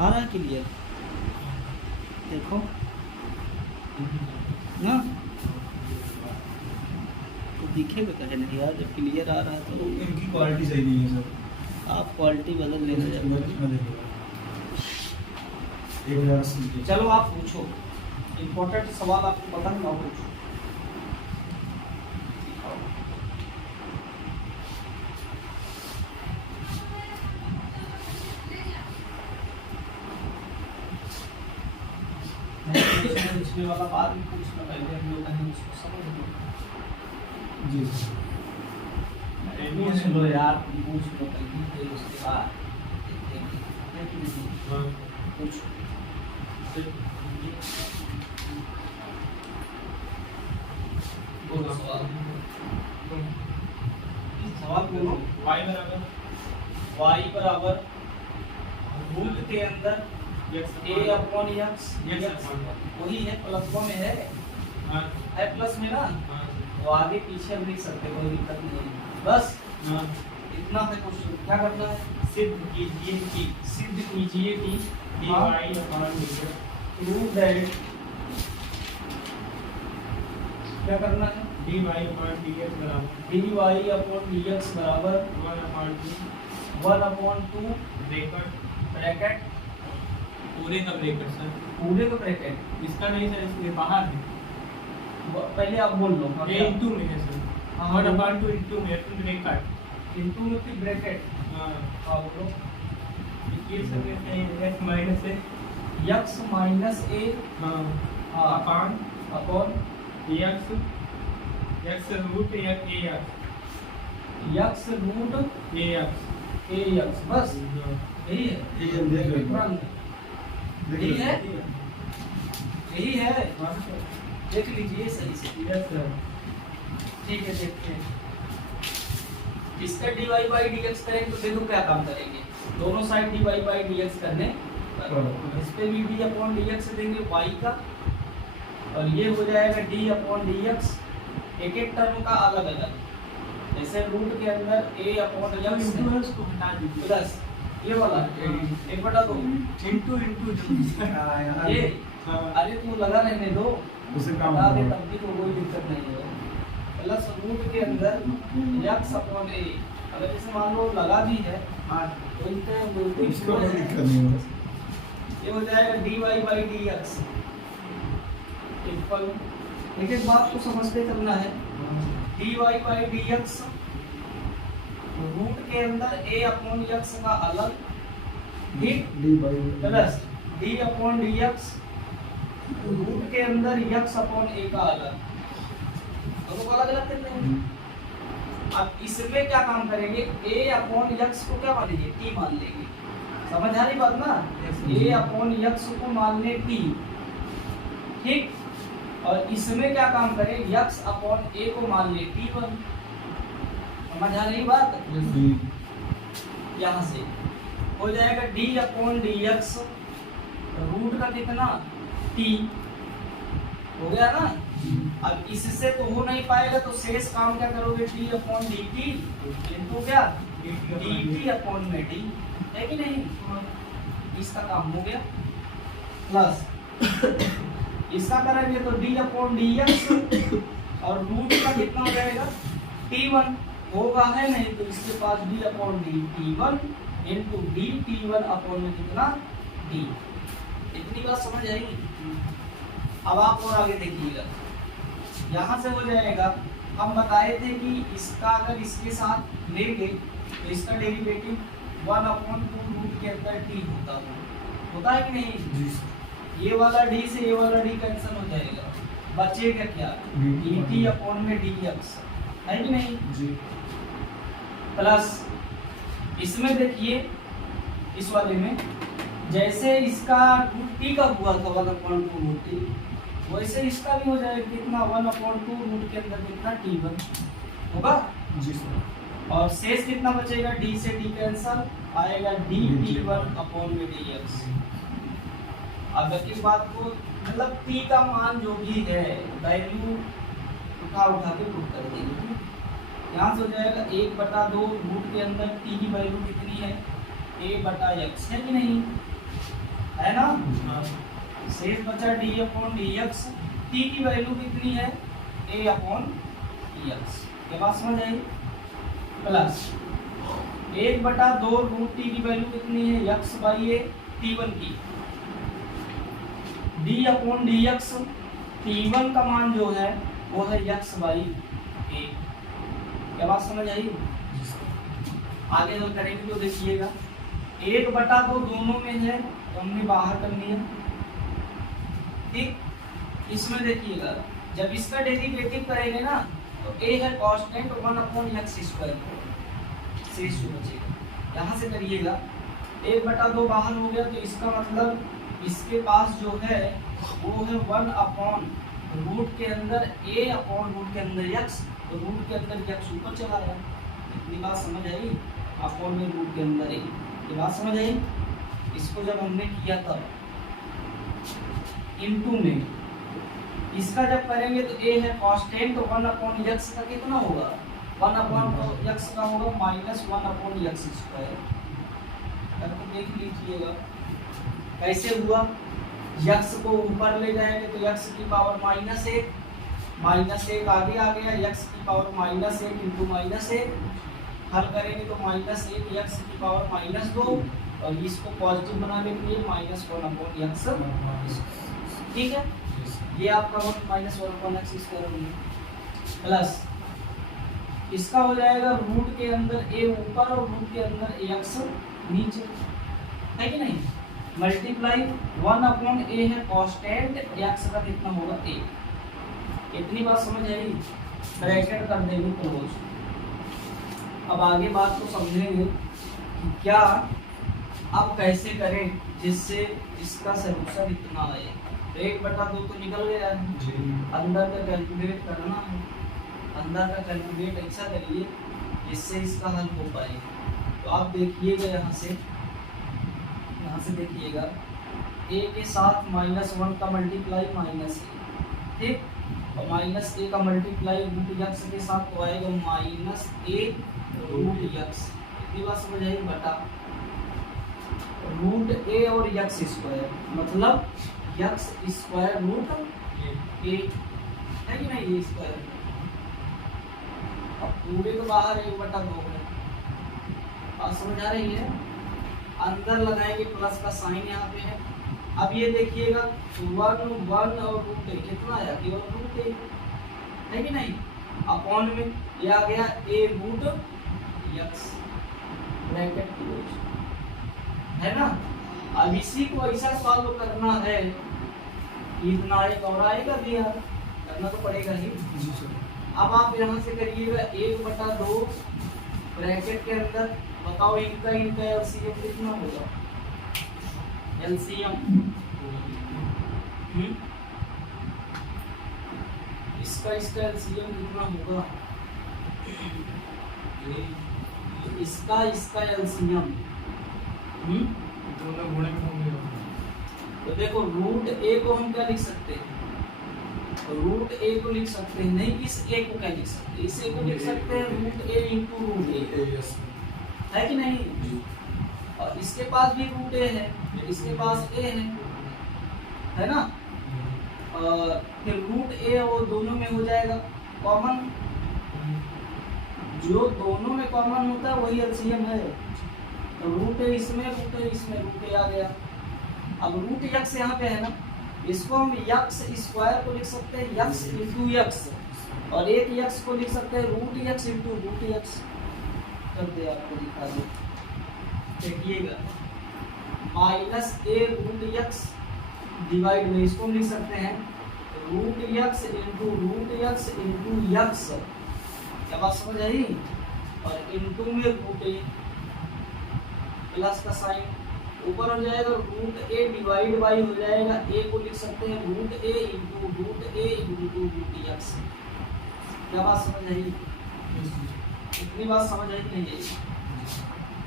आ रहा है क्लियर? देखो ना, तो दिखेगा कहे नहीं यार, जब क्लियर आ रहा है तो इनकी क्वालिटी सही नहीं है सर। आप क्वालिटी बदल लेना चाहिए। चलो आप पूछो, इम्पोर्टेंट सवाल आपको पता नहीं, आप पूछो। पिछले वाला बात भी पूछना, पहले हम लोग कहीं उसको समझ लो। जी पूछ लो यार, पूछ लो कहीं, फिर उसके बाद पूछो। सवाल बोलो। y बराबर रूट के अंदर a अपॉन x, वही है प्लस में है प्लस में ना, वो आगे पीछे हम लिख सकते, कोई दिक्कत नहीं है। बस इतना है क्वेश्चन, क्या करना है? सिद्ध कीजिए कि प्रूव दैट, क्या करना है? dy अपॉन dx बराबर 1/2 ब्रैकेट, पूरे का ब्रेकर सर, पूरे का ब्रैकेट, इसका नहीं सर, इसके बाहर है। पहले आप बोल लो। ये इनटू में है सर, 1/2 इनटू में ब्रैकेट, इनटू में फिर ब्रैकेट। हां बोलो। ये सब कैसे है? x माइनस है, x माइनस a हां upon upon x root ax, x root ax, बस यही है। यही हम देख रहे हैं। यही है, यही है, देख लीजिए सही से। ठीक है, देखते हैं इसका dy बाई dx करेंगे तो देखो क्या काम करेंगे, दोनों साइड dy बाई dx करने पर इस पे भी d अपॉन dx देंगे y का, और ये हो जाएगा d अपॉन dx, एक एक टर्म का अलग अलग, जैसे रूट के अंदर a अपॉन x है, उसको हटा दीजिए, प्लस ये वाला 1/2 इनटू ये, अरे तू लगा रहने दो, उसे काम बता दे करो। तब भी तो कोई दिक्कत नहीं है। प्लस रूट के अंदर x अपॉन a, अगर जैसे मान लो लगा भी है तो उसको कोई दिक्कत नहीं है। ये हो जाएगा dy बाई dx इक्वल, एक एक बात को समझते करना है, dy बाई dx रूट के अंदर a अपॉन x का अलग, ठीक, plus d upon dx root के अंदर x अपॉन a का अलग, दोनों को अलग अलग करते हैं। अब इसमें क्या काम करेंगे, a अपॉन x को क्या मान लीजिए, t मान लेंगे, समझ आ रही बात ना, a अपॉन x को मान ले t, ठीक, और इसमें क्या काम करें, x अपॉन a को मान ले t1, समझ आ रही बात? यहाँ से हो जाएगा d अपॉन dx रूट का कितना t, हो गया ना। अब इससे तो हो नहीं पाएगा तो शेष काम क्या करोगे, d अपॉन dt इनटू क्या dt अपॉन में d, है कि नहीं, इसका काम हो गया। प्लस इसका करेंगे तो d अपॉन dx और रूट का कितना हो जाएगा t1, होगा है नहीं तो इसके पास d upon dt1 into dt1 upon में कितना d, इतनी बात समझ आएगी। अब आप और आगे देखिएगा, यहाँ से हो जाएगा, हम बताए थे कि इसका अगर इसके साथ लेंगे तो इसका डेरिवेटिव 1/2 रूट के अंदर t होता है कि नहीं, ये वाला d से ये वाला d कैंसिल हो जाएगा, बचेगा क्या, dt अपॉन में dx, है कि नहीं जी। प्लस इसमें देखिए, इस वाले में जैसे इसका रूट t का हुआ था 1/2 रूट t, वैसे इसका भी हो जाएगा कितना 1/2 रूट के अंदर कितना t1 होगा जी सर। और शेष कितना बचेगा, d से d कैंसल आएगा, dt1 अपॉन में dx। अब इस बात को मतलब t का मान जो भी है वैल्यू उठा के पुट कर देंगे, यहाँ से हो जाएगा 1/2 रूट के अंदर t की वैल्यू कितनी है a/x, है कि नहीं, है ना। हाँ। शेष बचा D upon d x, T की वैल्यू कितनी है ए अपॉन डी एक्स, ये बात समझ आई। प्लस 1/2 रूट टी की वैल्यू कितनी है एक्स बाई ए T1 की, D upon d x, T1 का मान जो है वो है एक्स बाई ए, क्या बात समझ आई। आगे जो करेंगे तो देखिएगा 1/2 दोनों में है तो हमने बाहर कर लिया, ठीक। इसमें देखिएगा जब इसका डेरिवेटिव करेंगे ना तो a है कांस्टेंट 1/x², शेष जो बचेगा यहाँ से करिएगा 1/2 बाहर हो गया, तो इसका मतलब इसके पास जो है वो है 1 रूट के अंदर a अपॉन रूट के अंदर x, तो रूट के अंदर x ऊपर चला गया, इतनी बात समझ आई। अपॉन में रूट के अंदर a, ये बात समझ आई। इसको जब हमने किया था इनटू में, इसका जब करेंगे तो a है कांस्टेंट 1/x का कितना होगा 1/x का होगा -1/x², तो देख लीजिएगा कैसे हुआ। x को ऊपर ले जाएंगे तो x की पावर -1 आगे आ गया, x की पावर -1 इंटू -1, हल करेंगे तो -1 x की पावर -2, और इसको पॉजिटिव बनाने के लिए -1/x, ठीक है। ये आपका 1/(-1/x²) प्लस इसका हो जाएगा रूट के अंदर a ऊपर और रूट के अंदर x नीचे, है कि नहीं। मल्टीप्लाई 1/a है कांस्टेंट, x का कितना होगा a, इतनी बात समझ आई। ब्रैकेट कर देंगे क्लोज। अब आगे बात को समझेंगे कि क्या अब कैसे करें जिससे इसका सलूशन इतना आए। 1/2 तो निकल गया है, अंदर का कैलकुलेट करना है, अंदर का कैलकुलेट ऐसा करिए जिससे इसका हल हो पाए। तो आप देखिएगा यहाँ से देखिएगा a के साथ -1 का मल्टीप्लाई -a, ठीक, और -a का मल्टीप्लाई √x के साथ तो आएगा -a√x, इतनी बात समझ आई। बटा √a और x², मतलब x² √a, है कि नहीं, ये स्क्वायर। अब पूरे तो बाहर 1/2 है, बात समझ आ रही है। अंदर लगाएंगे प्लस का साइन यहाँ पे है। अब ये देखिएगा 1 और √a कितना आया, केवल √a, है कि नहीं। अपॉन में ये आ गया a√x, ब्रैकेट क्लोज, है ना। अब इसी को ऐसा सॉल्व करना है, इतना एक और आएगा भी यार, करना तो पड़ेगा ही। अब आप यहाँ से करिएगा 1/2 ब्रैकेट के अंदर, बताओ इनका एलसीएम कितना होगा, एलसीएम इसका एलसीएम कितना होगा, इसका एलसीएम दोनों गुणे में होंगे। तो देखो √a को हम क्या लिख सकते हैं, √a को लिख सकते हैं, नहीं इस a को क्या लिख सकते हैं, इस a को लिख सकते हैं √a इंटू √a, है कि नहीं। और इसके पास भी √a है, इसके पास a है ना। और फिर √a और दोनों में हो जाएगा कॉमन, जो दोनों में कॉमन होता है वही एलसीएम है। तो √a इसमें, √a आ गया। अब √x यहाँ पे है ना, इसको हम x² को लिख सकते हैं x इंटू x, और एक x को लिख सकते हैं √x इंटू √x। कर दे आपको दिखा दो, देखिएगा -a√x डिवाइड में इसको हम लिख सकते हैं √x इंटू x, क्या बात समझ आई। और इंटू में √a प्लस का साइन ऊपर हो जाएगा, √a डिवाइड बाई हो जाएगा, a को लिख सकते हैं √a इंटू √x। क्या बात समझ आई, इतनी बात समझ आई कि नहीं आई,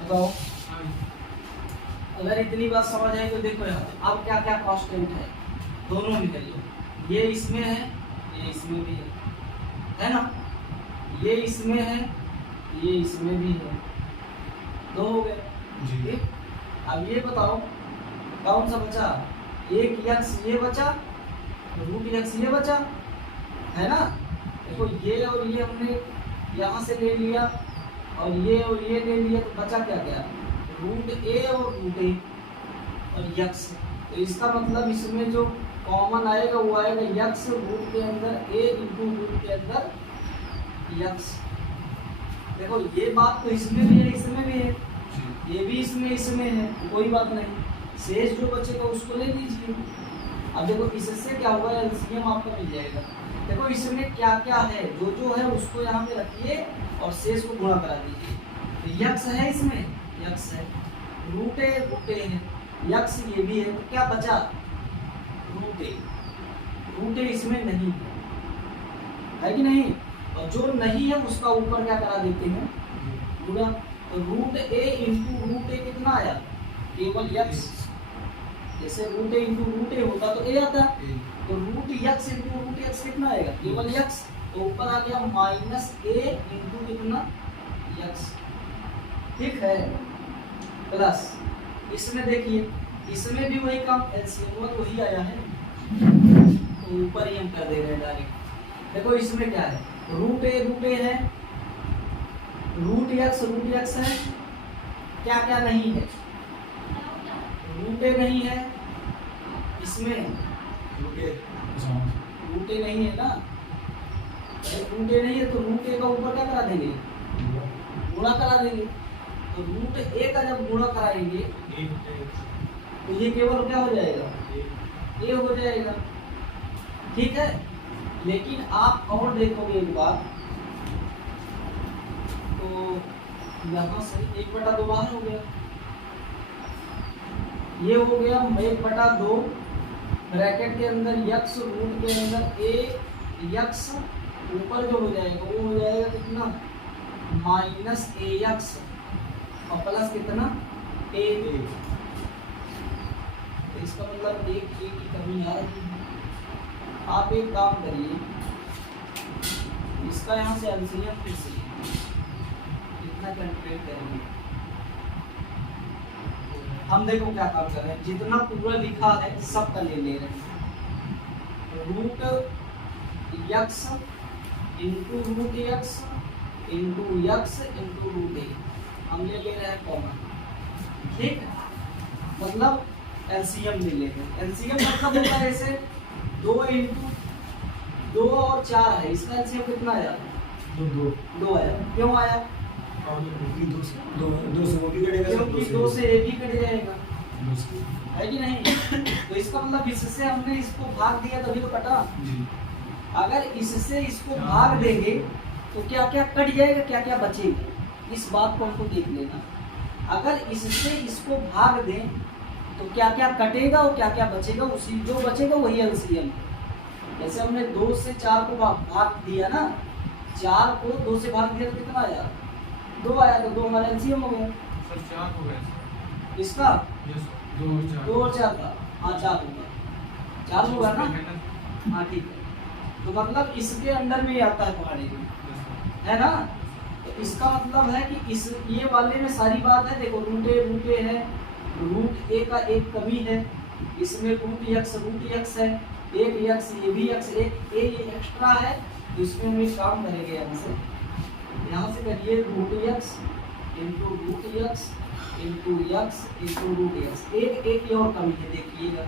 बताओ। अगर इतनी बात समझ आई तो देखो यहाँ अब क्या क्या कांस्टेंट है, दोनों निकलिए, ये इसमें है, ये इसमें भी है ना, ये इसमें है, ये इसमें भी है, दो हो गए। ठीक, अब ये बताओ कौन सा बचा? एक यक्स ये बचा, रूट यक्स ये बचा, है ना। देखो ये और ये हमने यहाँ से ले लिया और ये ले लिया, तो बचा क्या क्या? रूट ए और रूट ए और यक्स। तो इसका मतलब इसमें जो कॉमन आएगा वो आएगा यक्स रूट के अंदर ए इंटू रूट के अंदर यक्स। देखो ये बात तो इसमें भी है, इसमें भी है, ये भी इसमें है, तो कोई बात नहीं। शेष जो बचेगा उसको ले लीजिए। अब देखो इससे क्या होगा, एलसीएम आपको मिल जाएगा। देखो इसमें क्या क्या है, जो है उसको यहाँ पे रखिए और शेष को गुणा करा दीजिए। तो यक्स है, इसमें यक्स है, रूट ए है, यक्स ये भी है, तो क्या बचा? रूट ए इसमें नहीं है कि नहीं? और जो नहीं है उसका ऊपर क्या करा देते हैं? गुणा। तो root a into root a कितना आया? केवल यक्स। जैसे root a into root a होता तो ए आता, तो root x into root x कितना आएगा? केवल यक्स। तो ऊपर आ गया माइनस ए इंटू कितना? यक्स। ठीक है, प्लस इसमें देखिए, इसमें भी वही काम, एलसीएम तो वही आया है, तो ऊपर ही हम कर दे रहे हैं डायरेक्ट। देखो इसमें क्या है, रूट ए है, रूट यक्स है, क्या क्या नहीं है? रूट ए नहीं है, इसमें रूट ए नहीं है ना, रूट ए नहीं है तो रूट ए का ऊपर क्या करा देंगे? गुणा करा देंगे। तो रूट ए का जब गुणा कराएंगे तो ये केवल क्या हो जाएगा? ए हो जाएगा। ठीक है, लेकिन आप और देखोगे एक बात, तो यहाँ से 1/2 बाहर हो गया, ये हो गया 1/2 ब्रैकेट के अंदर यक्स रूट के अंदर ए यक्स, ऊपर जो हो जाएगा वो हो जाएगा कितना? माइनस ए यक्स और प्लस कितना? ए। इसका मतलब एक ए की कमी आ रही है। आप एक काम करिए, इसका यहाँ से एलसीएम फिर से कितना कैलकुलेट करेंगे हम। देखो क्या काम कर रहे हैं, जितना पूरा लिखा है सब का ले रहे हैं। Root x into root x into x into root ए हम ले रहे हैं कॉमन। ठीक है, मतलब एलसीएम ले लेते हैं। एलसीएम मतलब होता है ऐसे 2 इंटू 2 और 4 है, इसका एलसीएम कितना आया? 2 आया। क्यों आया? क्योंकि 2 से ए भी कट जाएगा, है कि नहीं? तो इसका मतलब इससे हमने इसको भाग दिया तभी तो कटा। अगर इससे इसको भाग देंगे तो क्या क्या कट जाएगा, क्या क्या बचेगा, इस बात को हमको देख लेना। अगर इससे इसको भाग दें तो क्या क्या कटेगा और क्या क्या बचेगा, उसी जो बचेगा वही एलसीएम। जैसे हमने 2 से 4 को भाग दिया ना, 4 को 2 से भाग दिया तो कितना आया? 2 आया, तो 2 हमारा एलसीएम हो गया। सर 4 हो गया इसका 2 और 4 का, हाँ 4 होगा, 4 होगा ना, हाँ ठीक है। तो मतलब इसके अंदर में आता है पहाड़ी में, है ना। तो इसका मतलब है कि इस ये वाले में सारी बात है। देखो रूट ए है, रूट ए का एक कमी है, इसमें रूट यक्स है, एक यक्स ये भी यक्स, एक ए एक्स्ट्रा है, तो इसमें हम एक काम करेंगे यहाँ से करिए root x into root x into x into root x. एक और कमी है, देखिएगा,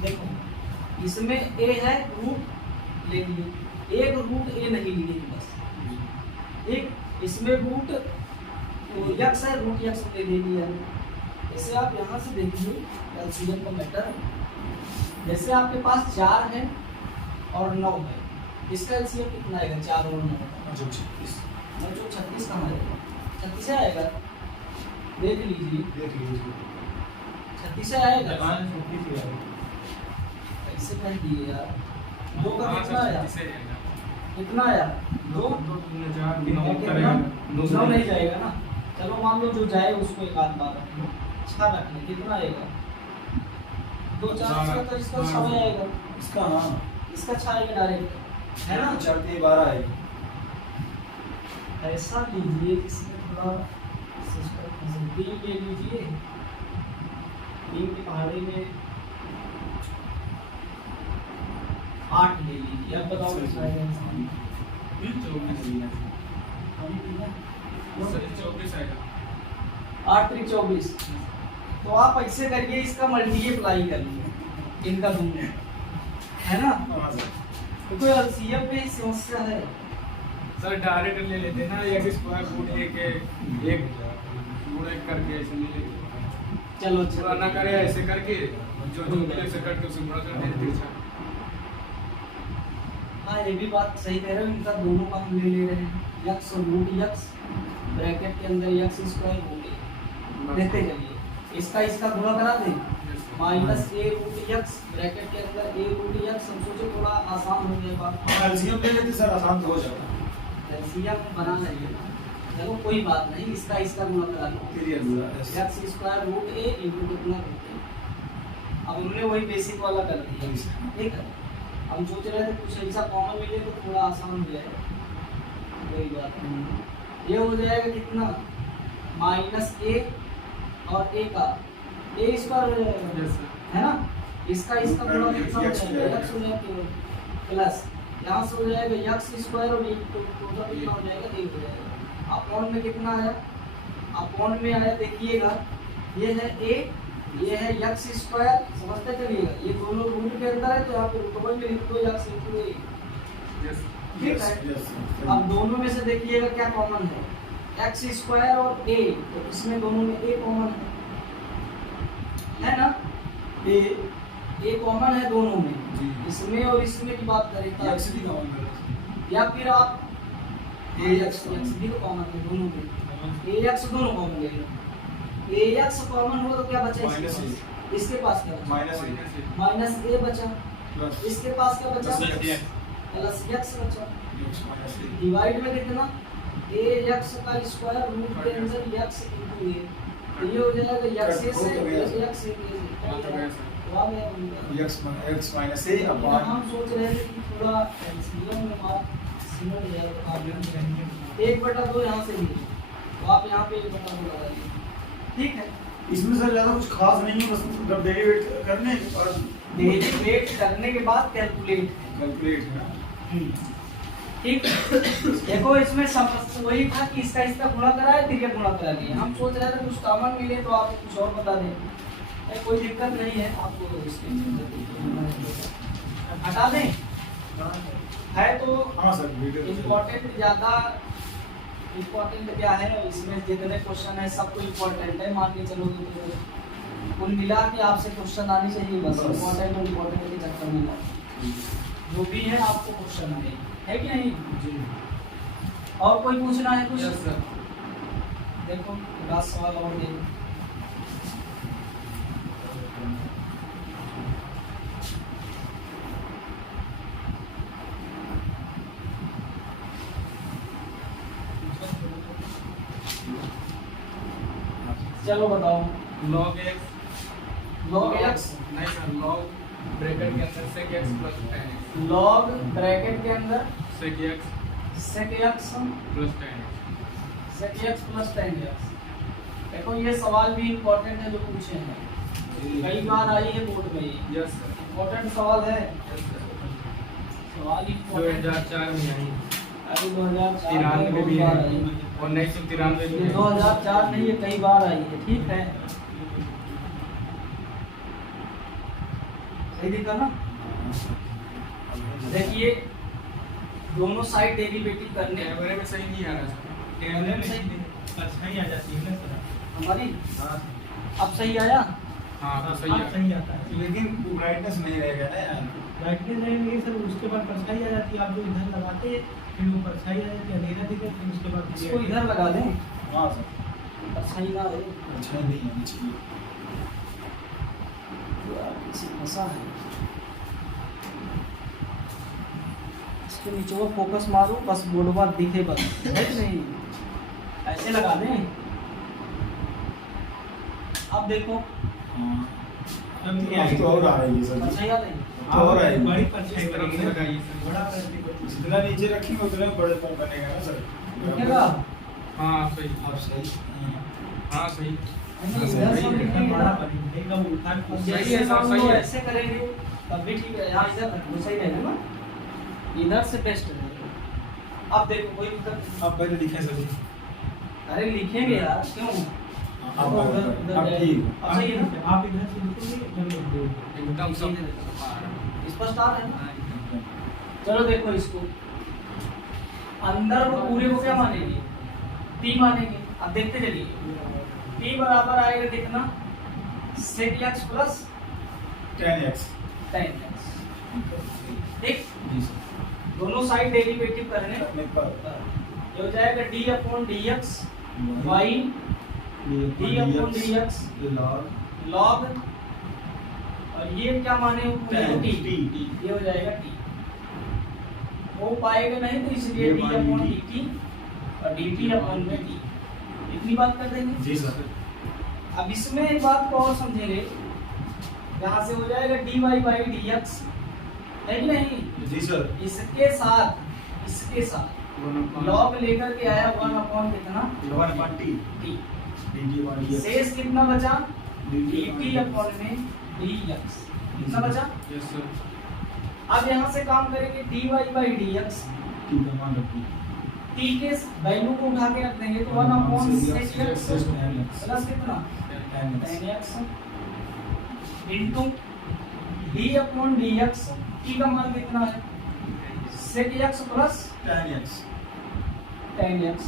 देखो इसमें ए है, रूट ले लिए, एक रूट ए नहीं लिए बस, एक इसमें रूट यक्स है, रूट यक्स ले लिया। जैसे आप यहाँ से देखिए एलसीएम का मैटर, जैसे आपके पास 4 है और 9 है, इसका एलसीएम कितना आएगा? 4 और 9 36। 36 कहाँ आएगा? 36 आएगा, देख लीजिए 36 आएगा। ऐसे कह दिए यार, 2 का कितना आया? कितना आया? 2 9 नहीं जाएगा ना, चलो मान लो जो जाए उसको एक आध बार रखना, 6 रखना, कितना आएगा? 2 4 तो इसका 6 आएगा, इसका हाँ, इसका 6 आएगा डायरेक्ट, है ना। 4 के 12 आएगा। ऐसा लीजिए, इसमें थोड़ा सिस्टम ले लीजिए, नीम की पहाड़ी में 8 ले लीजिए। अब बताओ कितना आएगा इंसान? 24 आएगा। 8 3 24। तो आप ऐसे करिए, इसका मल्टीप्लाई करिए इनका दोनों, है ना? हाँ सर। तो कोई एलसीएम पे ही समस्या है। सर डायरेक्ट ले लेते ना, एक स्क्वायर फुट एक करके ऐसे ले लेते। चलो पूरा ना करे ऐसे करके, जो ऐसे करके उसे पूरा कर देते हैं। हाँ, ये भी बात सही कह रहे हो, इनका दोनों का हम ले रहे हैं। यक्स और रूट यक्स, ब्रैकेट के अंदर यक्स स्क्वायर रूट देते चलिए। इसका गुणा करा दें, माइनस ए रूट यक्स, ब्रैकेट के अंदर ए रूट यक्स। हम सोचे थोड़ा आसान हो जाए बात। एलसीएम ले लेते सर, आसान तो हो जाता। एलसीएम बना लेंगे ना, चलो कोई बात नहीं। इसका गुणा करा लो, क्लियर हुआ। X square root a into कितना रूट ए। अब हमने वही बेसिक वाला कर दिया, ठीक है। हम सोच रहे थे कुछ ऐसा कॉमन मिले तो थोड़ा आसान हो जाएगा, कोई बात नहीं। ये हो जाएगा कितना, माइनस ए और ए का ए स्क्वायर है ना, इसका गुणा कितना हो जाएगा, यक्स हो जाएगा प्लस यहाँ से हो जाएगा यक्स स्क्वायर और टोटल कितना हो जाएगा, ए हो जाएगा। अपॉन में कितना आया, अपॉन में आया देखिएगा, ये है ए, ये है यक्स स्क्वायर, समझते चलिएगा। ये दोनों रूट के अंदर है तो यहाँ पे रूट में लिख दो यक्स इनटू ए, ठीक है। अब दोनों में से देखिएगा क्या कॉमन है, एक्स स्क्वायर और ए, तो इसमें दोनों में ए कॉमन है ना, ए कॉमन है दोनों में, इसमें और इसमें की बात करें तो एक्स भी कॉमन कर, या फिर आप ए एक्स भी तो कॉमन है दोनों में, ए एक्स दोनों कॉमन ले लो। ए एक्स कॉमन हो तो क्या बचा, माइनस ए, इसके पास क्या बचा, माइनस ए ए बचा, प्लस इसके पास क्या बचा, प्लस एक्स बचा। एक्स माइनस ए डिवाइड में कितना, ए एक्स का स्क्वायर रूट के अंदर एक्स इनटू ए, तो ये हो जाएगा एक्स से एक्स एक्स माइनस ए अपॉन। हम सोच रहे थे कि थोड़ा एलसीएम में बात सिमट जाए तो आप 1/2 यहाँ से लीजिए, तो आप यहाँ पे 1/2 लगा लीजिए, ठीक है। इसमें सर ज़्यादा कुछ खास नहीं है, बस जब डेरिवेट करने और डेरिवेट करने के बाद कैलकुलेट कैलकुलेट है, ठीक। देखो इसमें वही था कि इसका गुणा करा है, फिर ये गुणा करा लिया। हम सोच रहे थे कुछ कॉमन मिले तो आप कुछ और बता दें, कोई दिक्कत नहीं है आपको, हटा दें है तो। हाँ सर वीडियो इम्पोर्टेंट ज़्यादा इम्पोर्टेंट क्या है, इसमें जितने क्वेश्चन है सब कुछ इम्पोर्टेंट है, मान के चलो तो कुल मिला के आपसे क्वेश्चन आनी चाहिए, बस इम्पोर्टेंट और इम्पोर्टेंट के चक्कर में जो भी है आपको क्वेश्चन आने है कि नहीं जी। और कोई पूछना है कुछ? Yes sir. देखो 10 सवाल और दे, चलो बताओ। log x नहीं सर, log ब्रैकेट के अंदर sec x plus tan x, log bracket के अंदर sec x sec x plus tan x। sec x plus tan x। देखो ये सवाल भी इम्पोर्टेंट है जो पूछे हैं, कई बार आई है बोर्ड में, ये यस सर। इम्पोर्टेंट सवाल है, यस सर। सवाल इम्पोर्टेंट। 2004 में आई, अरे 2004 93 में भी बार है, आई है। 1993 में भी ये है। 2004 नहीं, ये कई बार आई है, ठीक है, सही दिखा ना। देखिए दोनों साइड डेरिवेटिव करने कैमरे में सही नहीं आ रहा सर, कैमरे में सही अच्छा ही आ जाती है ना सर। हमारी अब सही आया, हाँ तो सही हाँ, है। सही आता है। लेकिन ब्राइटनेस नहीं रहेगा ना यार, ब्राइटनेस रहेंगे सर, उसके बाद परछाई आ जाती है, आप जो इधर लगाते हैं फिर वो परछाई आ जाती है, अंधेरा दिखे, फिर उसके बाद इसको इधर लगा दें, हाँ सर अच्छा ही ना है, अच्छा नहीं है चाहिए। किसी फंसा है, इसके नीचे वो फोकस मारो बस, बोर्डवा दिखे बस, है कि नहीं, ऐसे लगा दें। अब देखो हाँ अब नहीं अब तो और आ रही है सर, अच्छा याद है, तो और आएगी। बड़ी परछाई इस तरफ से लगाइए सर। बड़ा परछाई को जितना नीचे रखेंगे उतना बड़े पर बनेगा ना सर। दिखेगा। हाँ सही, आप सही हाँ सही। इधर सब लिखेंगे बड़ा ना। बनेगा उल्टा अब सही जैसे है सर, हम सही लोग है। ऐसे करेंगे तब भी ठीक है। यहाँ इधर रखो, सही रहेगा ना, इधर से बेस्ट रहेगा। अब देखो कोई दिक्कत, आप पहले लिखे सभी अरे लिखेंगे यार, क्यों आप उधर आप जाएगा। ठीक अब सही है ना, आप इधर से लिखोगे मैं लिख दूंगा। एकदम सब स्पष्ट आ रहा है ना। चलो देखो इसको, अंदर वो पूरे को क्या मानेंगे, टी मानेंगे। अब देखते चलिए, टी बराबर आएगा कितना, sec x plus 10x tan x। ठीक, जी सर दोनों साइड डेरिवेटिव करने अपने पर ये हो जाएगा d upon dx y d upon dx log log, और ये क्या माने Tan, t, t। ये हो जाएगा t। वो पाएगा नहीं तो इसलिए d अपॉन dt और dt अपॉन में t, इतनी बात कर देंगे। जी सर अब इसमें एक बात को और समझेंगे, यहाँ से हो जाएगा dy बाई dx, है कि नहीं। जी सर इसके साथ लॉग लेकर के आया 1 अपॉन कितना 1 t, dt by dx शेष कितना बचा dt dt अपॉन में dx, कितना बचा। Yes sir. अब यहाँ से काम करेंगे dy बाई dx, t का मान रखिए t के वैल्यू को उठा के रख देंगे तो 1 अपॉन sec x प्लस कितना tan x into d upon dx, t का मान कितना है sec x plus 10x tan x।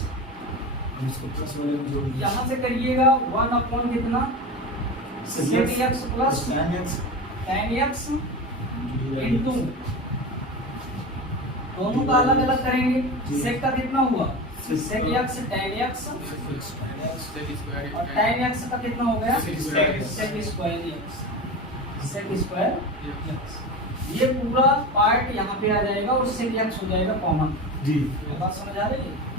इसको प्लस वाले में जोड़ दीजिए यहाँ से करिएगा 1 अपॉन कितना sec x plus 10x tan x into, दोनों का अलग अलग करेंगे। जी। sec का कितना हुआ sec x tan x और tan x का कितना हो गया Sec square x। sec square x, sec square x। ये पूरा पार्ट यहाँ पे आ जाएगा और sec x हो जाएगा कॉमन। जी बात समझ आ रही है।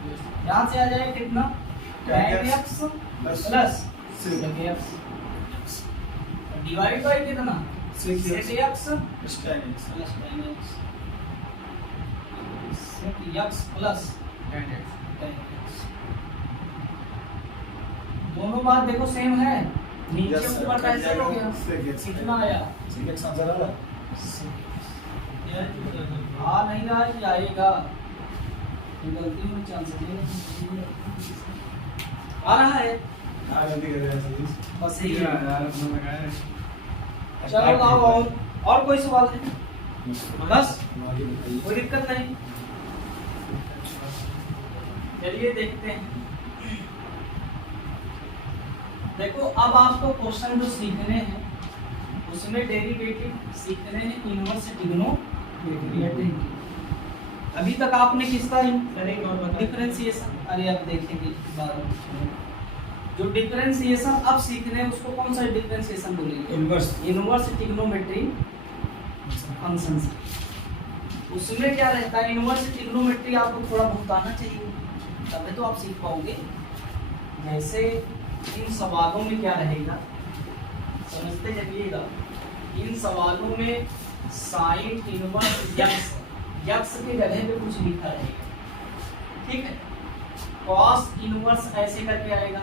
यहाँ से आ जाएगा कितना tan x plus sec x divide by कितना Sec sec x plus 10x plus tan x, sec x plus tan x। दोनों बात देखो सेम है, नीचे Yes, sir, ऊपर कट कैसे हो जाएगा। गया, Sec x कितना आया sec x आंसर आ रहा है आ नहीं रहा है, आएगा गलती में चांस है, आ रहा है हाँ गलती कर रहे हैं सर बस यही यार है। अपना लगाया है। चलो आओ और कोई सवाल है, बस आगे बताइए कोई दिक्कत नहीं। चलिए देखते हैं। देखो अब आपको क्वेश्चन जो सीखने हैं उसमें डेरिवेटिव सीखने हैं इनवर्स ट्रिग्नोमेट्री। अभी तक आपने किसका डिफरेंशिएशन, अरे अब देखेंगे बाद में। जो डिफरेंशिएशन अब सीखने हैं उसको कौन सा डिफरेंशिएशन बोलेंगे, इनवर्स इनवर्स ट्रिग्नोमेट्री फंक्शन। उसमें क्या रहता है, इनवर्स ट्रिग्नोमेट्री आपको थोड़ा बहुत आना चाहिए तभी तो आप सीख पाओगे। जैसे इन सवालों में क्या रहेगा समझते चलिएगा। इन सवालों में साइन इनवर्स यक्स के जगह पे कुछ लिखा रहेगा, ठीक है। कॉस इनवर्स ऐसे करके आएगा,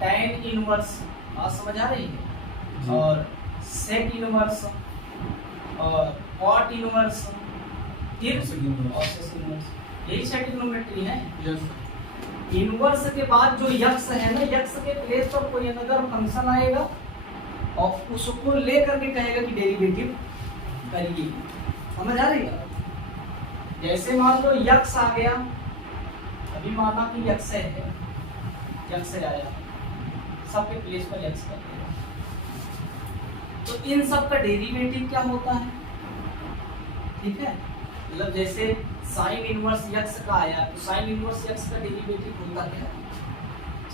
tan इनवर्स बात समझ आ रही है, और सेक इनवर्स और कॉट इनवर्स, फिर Sec inverse। और सेक इनवर्स, यही ट्रिग्नोमेट्री है। यस इनवर्स के बाद जो यक्स है ना, यक्स के प्लेस पर कोई अनदर फंक्शन आएगा और उसको लेकर के कहेगा कि डेरिवेटिव करिए, समझ आ रही है। जैसे मान लो यक्स आ गया, अभी माना कि यक्स है, यक्स आया, सबके प्लेस पर यक्स कर देगा, तो इन सब का डेरिवेटिव क्या होता है, ठीक है। मतलब जैसे साइन इनवर्स यक्स का आया तो साइन इनवर्स यक्स का डेरिवेटिव होता क्या है,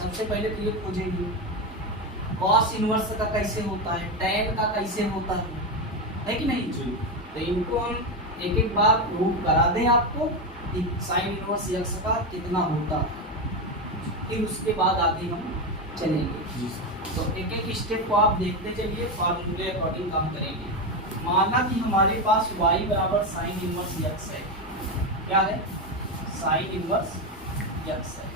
सबसे पहले तो ये खोजेंगे। कॉस इनवर्स का कैसे होता है, tan का कैसे होता है कि नहीं। जी तो इनको हम एक एक बार प्रूव करा दें आपको कि साइन इनवर्स यक्स का कितना होता है, फिर उसके बाद आगे हम चलेंगे। जी सर तो एक एक स्टेप को आप देखते चलिए, फार्मूले अकॉर्डिंग काम करेंगे। माना कि हमारे पास y बराबर साइन इनवर्स यक्स है, क्या है साइन इनवर्स यक्स है।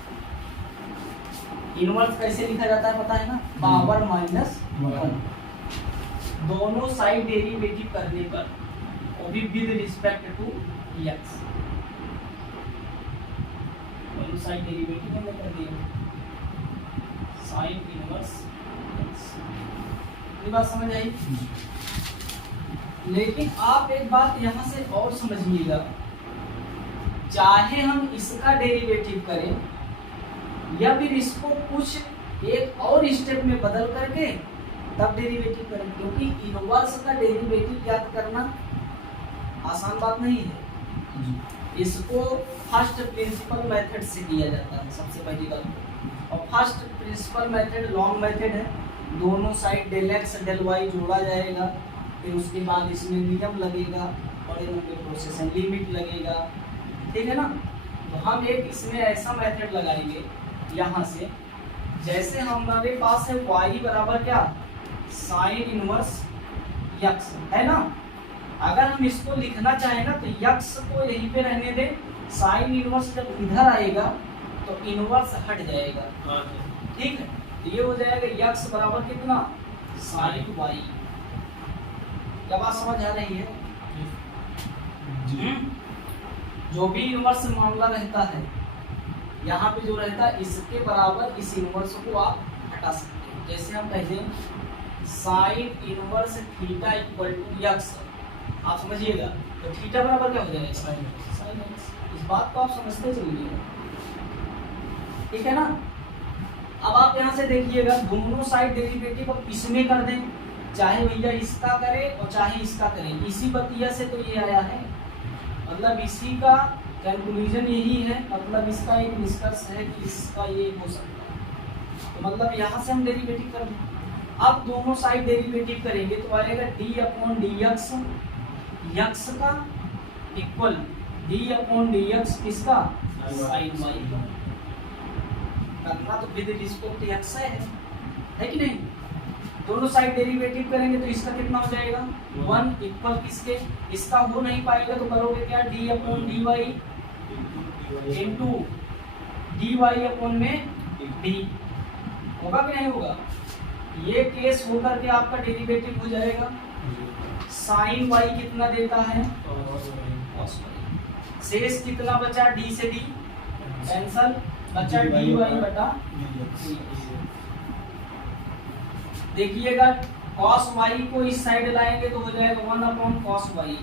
इनवर्स कैसे लिखा जाता है पता है ना, पावर माइनस 1। दोनों साइड डेरिवेटिव करने पर वो भी विद रिस्पेक्ट टू x, दोनों साइड डेरिवेटिव हमने कर दिया साइन इनवर्स x। ये बात समझ आई? लेकिन आप एक बात यहाँ से और समझिएगा, चाहे हम इसका डेरिवेटिव करें या फिर इसको कुछ एक और स्टेप में बदल करके तब डेरिवेटिव करें, क्योंकि इनवर्स का डेरिवेटिव ज्ञात करना आसान बात नहीं है। इसको फर्स्ट प्रिंसिपल मेथड से किया जाता है सबसे पहली बात। और first principle method long method है, दोनों side del x del y जोड़ा जाएगा, फिर उसके बाद इसमें नियम लगेगा, बड़े लंबे प्रोसेस है, लिमिट लगेगा, ठीक है ना। तो हम एक इसमें ऐसा मेथड लगाएंगे यहाँ से, जैसे हमारे पास है y बराबर क्या, साइन इनवर्स x है ना। अगर हम इसको लिखना चाहें ना तो x को यहीं पे रहने दें, साइन इनवर्स जब इधर आएगा तो इनवर्स हट जाएगा, ठीक है। तो ये हो जाएगा x बराबर कितना, साइन y। क्या बात समझ आ रही है? जो भी इनवर्स मामला रहता है यहाँ पे जो रहता है इसके बराबर इस इनवर्स को आप हटा सकते हैं। जैसे हम कहते हैं sine inverse theta equal to x, आप समझिएगा, तो थीटा बराबर क्या हो जाएगा, साइन x। इस बात को आप समझते चलिए, ठीक है ना। अब आप यहाँ से देखिएगा, दोनों साइड डेरिवेटिव अब इसमें कर दें, चाहे भैया इसका करें और चाहे इसका करें, इसी बतिया से तो ये आया है, मतलब इसी का कंक्लूजन यही है, मतलब इसका एक निष्कर्ष है कि इसका ये हो सकता है। तो मतलब यहाँ से हम डेरिवेटिव कर दें। अब दोनों साइड डेरिवेटिव करेंगे तो आएगा d upon d x, x का equal d upon d x किसका, साइन वाई का। करना तो विद रिस्पेक्ट टू x है कि नहीं। दोनों साइड डेरिवेटिव करेंगे तो इसका कितना हो जाएगा, 1 इक्वल किसके, इसका हो नहीं पाएगा तो करोगे क्या, d upon d y into d y upon में d, होगा कि नहीं होगा। ये केस होकर के आपका डेरिवेटिव हो जाएगा, साइन वाई कितना देता है, cos y। शेष कितना बचा, d से d कैंसल, बचा dy बटा dx। देखिएगा cos y को इस साइड लाएंगे तो हो जाएगा 1 अपॉन cos y,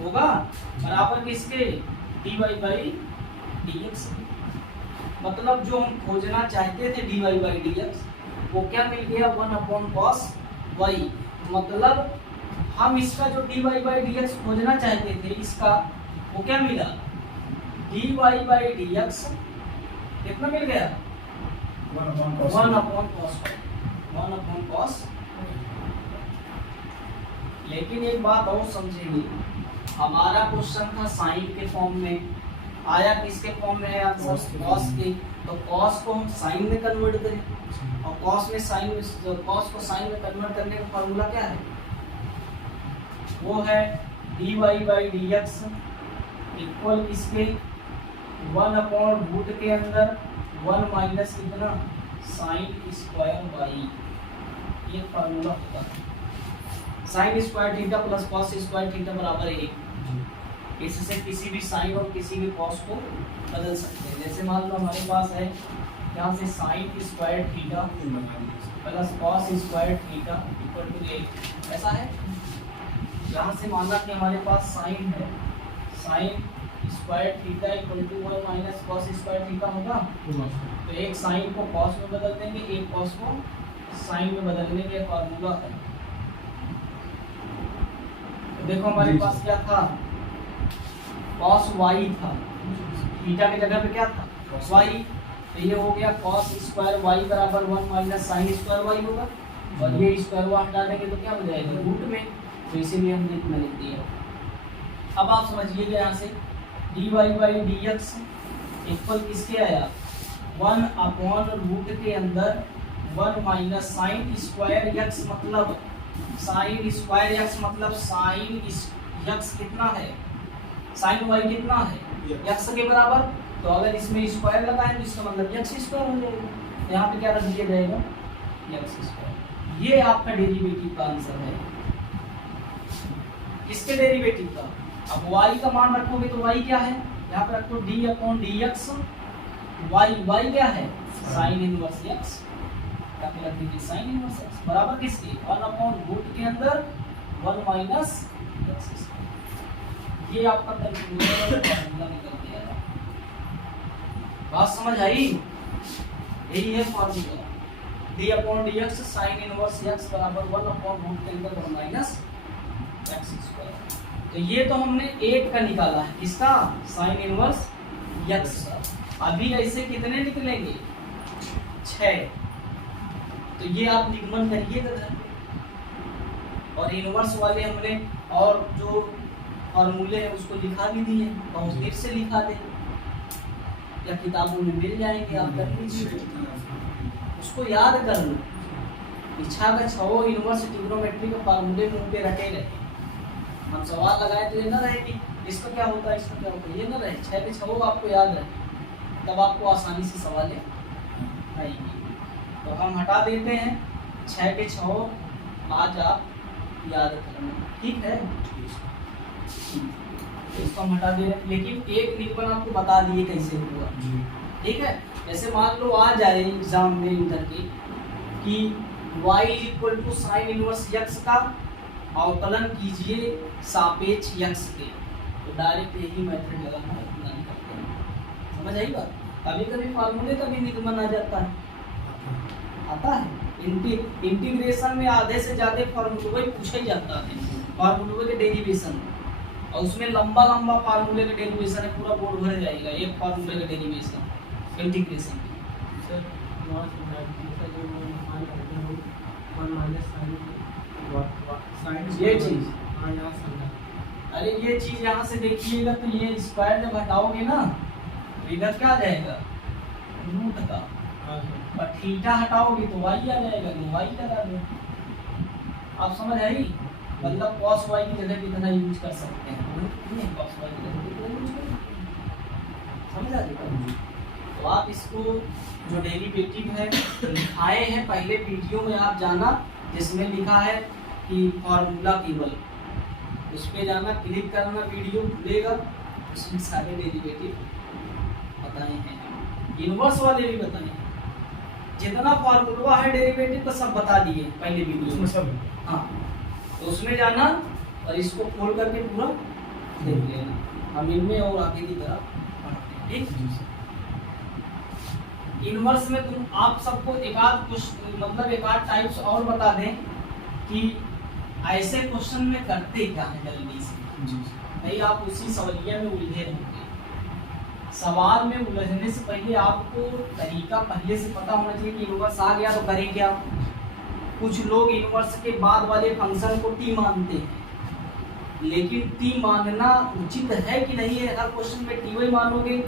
होगा बराबर किसके, dy बाई dx। मतलब जो हम खोजना चाहते थे dy बाई dx वो क्या मिल गया, 1 अपॉन cos y। मतलब हम इसका जो dy बाई dx खोजना चाहते थे इसका, वो क्या मिला, dy बाई dx कितना मिल गया, 1 upon cos y, 1 upon cos। लेकिन एक बात और समझेंगे, हमारा क्वेश्चन था साइन के फॉर्म में, आया किसके फॉर्म में है आंसर, cos के। तो cos को हम साइन में कन्वर्ट करें, और cos में साइन में, cos को साइन में कन्वर्ट करने का फॉर्मूला क्या है, वो है dy बाई dx इक्वल किसके, 1 अपॉन रूट के अंदर 1 माइनस कितना, साइन स्क्वायर वाई। ये फार्मूला होता है, sine square theta plus cos square theta बराबर 1। इससे किसी भी साइन और किसी भी कॉस को बदल सकते हैं। जैसे मान लो हमारे पास है यहाँ से sine square theta plus cos square theta equal to 1, ऐसा है। यहाँ से माना कि हमारे पास साइन है, sine square theta equal to 1 minus cos square theta होगा। तो एक साइन को कॉस में बदल देंगे, एक कॉस को साइन में बदलने के फॉर्मूला है। तो देखो हमारे पास क्या था, cos y था, थीटा की जगह पे क्या था, y। तो ये हो गया cos स्क्वायर y बराबर 1 माइनस साइन स्क्वायर y होगा, और ये स्क्वायर y हटा देंगे तो क्या हो जाएगा, रूट में। तो इसीलिए हमने इतना लिख दिया। अब आप समझिएगा यहाँ से dy बाई dx इक्वल किसके आया, 1 अपॉन रूट के अंदर 1 माइनस साइन स्क्वायर x, मतलब साइन स्क्वायर x मतलब साइन x कितना है, साइन y कितना है, x के बराबर। तो अगर इसमें स्क्वायर लगाएं तो इसका मतलब x स्क्वायर हो जाएगा। तो यहाँ पे क्या रख दिया जाएगा, एक्स स्क्वायर। ये आपका डेरिवेटिव का आंसर है। किसके डेरिवेटिव का? अब y का मान रखोगे तो y क्या है, यहाँ पे रखो d अपॉन dx, y क्या है, साइन इनवर्स x, यहाँ पे रख दीजिए साइन इनवर्स x बराबर किसके, 1 अपॉन रूट के अंदर 1 माइनस x स्क्वायर। ये आपका फॉर्मूला निकल गया है। बात समझ आई? यही है formula, d upon dx sign inverse x बराबर 1 अपॉन रूट के अंदर 1 माइनस x स्क्वायर। तो ये तो हमने एक का निकाला है, किसका, साइन इनवर्स x का। अभी ऐसे कितने निकलेंगे, 6। तो ये आप निगमन करिएगा घर पे। और इनवर्स वाले हमने और जो फॉर्मूले हैं उसको लिखा भी दिए, और फिर से लिखा दे या किताबों में मिल जाएंगे, आप कर लीजिए, उसको याद कर लो। इच्छा का 6 इनवर्स ट्रिग्नोमेट्री के फॉर्मूले मुंह पे रटे रहे, हम सवाल लगाए तो ये ना रहे कि इसका क्या होता है, इसका क्या होता है, ये ना रहे, 6 के 6 आपको याद रहे, तब आपको आसानी से सवालें आएंगे। तो हम हटा देते हैं 6 के 6, आज आप याद करना, ठीक है। तो इसको हम हटा दे रहे हैं, लेकिन एक निगमन आपको बता दिए कैसे हुआ, ठीक है। जैसे मान लो आ जाए एग्जाम में इंटर के कि y equal to sine inverse x का अवकलन कीजिए सापेक्ष x के, तो डायरेक्ट यही मेथड लगाना है, समझ आई बात। कभी कभी फार्मूले का भी निगमन आ जाता है, आता है। इंटीग्रेशन में आधे से ज्यादा फार्मूले पूछा ही जाता है, फार्मूले के डेरिवेशन, और उसमें लंबा लंबा फार्मूले का डेरिवेशन है, पूरा बोर्ड भर जाएगा एक फार्मूले का डेरिवेशन इंटीग्रेशन। सर ये चीज, हाँ यहाँ समझा। अरे ये चीज यहाँ से देखिएगा तो ये स्क्वायर जब हटाओगे ना तो इधर क्या आ जाएगा, रूट का, और थीटा हटाओगे तो वाई आ जाएगा, तो वाई लगा दो। आप समझ आई, मतलब cos y की जगह कितना यूज कर सकते हैं, cos y की जगह कितना यूज कर सकते हैं, समझ आ जाएगा। तो आप इसको जो डेरिवेटिव है लिखाए हैं पहले वीडियो में, आप जाना जिसमें लिखा है कि फॉर्मूला केवल, उस पे जाना, क्लिक करना, वीडियो खुलेगा, उसमें सारे डेरिवेटिव बताए हैं, इनवर्स वाले भी बताए हैं, जितना फॉर्मूला है डेरिवेटिव का सब बता दिए पहले वीडियो में सब। हाँ, तो उसमें जाना और इसको खोल करके पूरा देख लेना, हम इनमें और आगे की तरफ पढ़ते हैं, ठीक। इनवर्स में तुम आप सबको एकाध कुछ मतलब एकाध टाइप्स और बता दें कि ऐसे क्वेश्चन में करते क्या है जल्दी से, भाई आप उसी सवालिया में उलझे होंगे। सवाल में उलझने से पहले आपको तरीका पहले से पता होना चाहिए कि इनवर्स आ गया तो करें क्या। कुछ लोग इनवर्स के बाद वाले फंक्शन को टी मानते हैं, लेकिन टी मानना उचित है कि नहीं है, हर क्वेश्चन में टी वाई मानोगे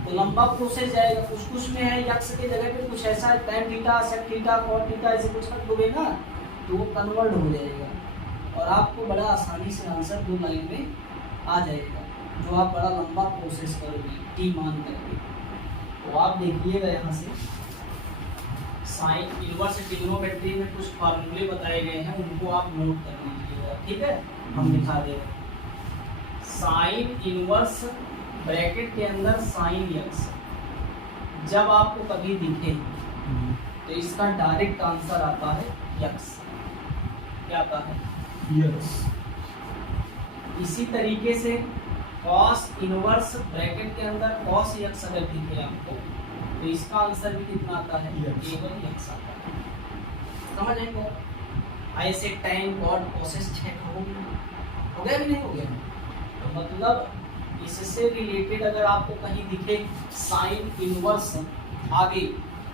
तो लंबा प्रोसेस जाएगा। कुछ में है यक्स के जगह पे कुछ ऐसा है, tan theta sec theta cot theta ऐसे कुछ कर दोगे ना तो वो कन्वर्ट हो जाएगा और आपको बड़ा आसानी से आंसर 2 लाइन में आ जाएगा, जो आप बड़ा लंबा प्रोसेस करोगे टी मान करके। तो आप देखिएगा यहाँ से साइन इनवर्स ट्रिग्नोमेट्री में कुछ फार्मूले बताए गए हैं, उनको आप नोट कर लीजिएगा, ठीक है। हम दिखा दे रहे साइन इनवर्स ब्रैकेट के अंदर साइन x, जब आपको कभी दिखे तो इसका डायरेक्ट आंसर आता है x, क्या आता है यस। इसी तरीके से cos इनवर्स ब्रैकेट के अंदर cos x अगर दिखे आपको तो इसका आंसर भी कितना आता है, केवल x आता है, समझ आएगा। ऐसे tan cot प्रोसेस चेक हो गया कि नहीं हो गया, तो मतलब इससे रिलेटेड अगर आपको कहीं दिखे साइन इनवर्स आगे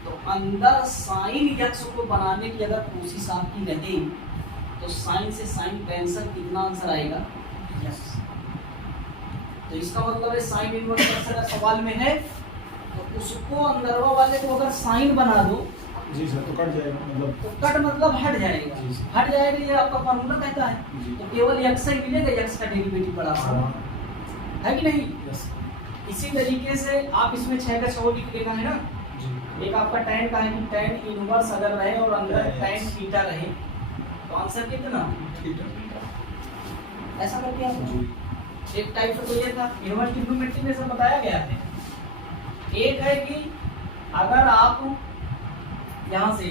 तो अंदर साइन x को बनाने की अगर कोशिश आपकी रहे तो साइन से साइन कैंसिल, कितना आंसर आएगा यस। तो इसका मतलब है साइन इनवर्स अगर सवाल में है तो उसको अंदरवा वाले को अगर साइन बना दो जी सर, तो कट जाएगा, मतलब तो कट मतलब हट जाएगा, हट जाएगा, ये आपका फॉर्मूला कहता है। तो केवल x ही मिलेगा, x का डेरिवेटिव बड़ा सा है कि नहीं। इसी तरीके से आप इसमें 6 का 6 लिख लेना है ना, एक आपका tan का है कि tan इनवर्स अगर रहे और अंदर tan थीटा रहे तो आंसर कितना? ऐसा करके आप एक टाइप से तो ये था इनवर्स ट्रिग्नोमेट्री में सब बताया गया है। एक है कि अगर आप यहाँ से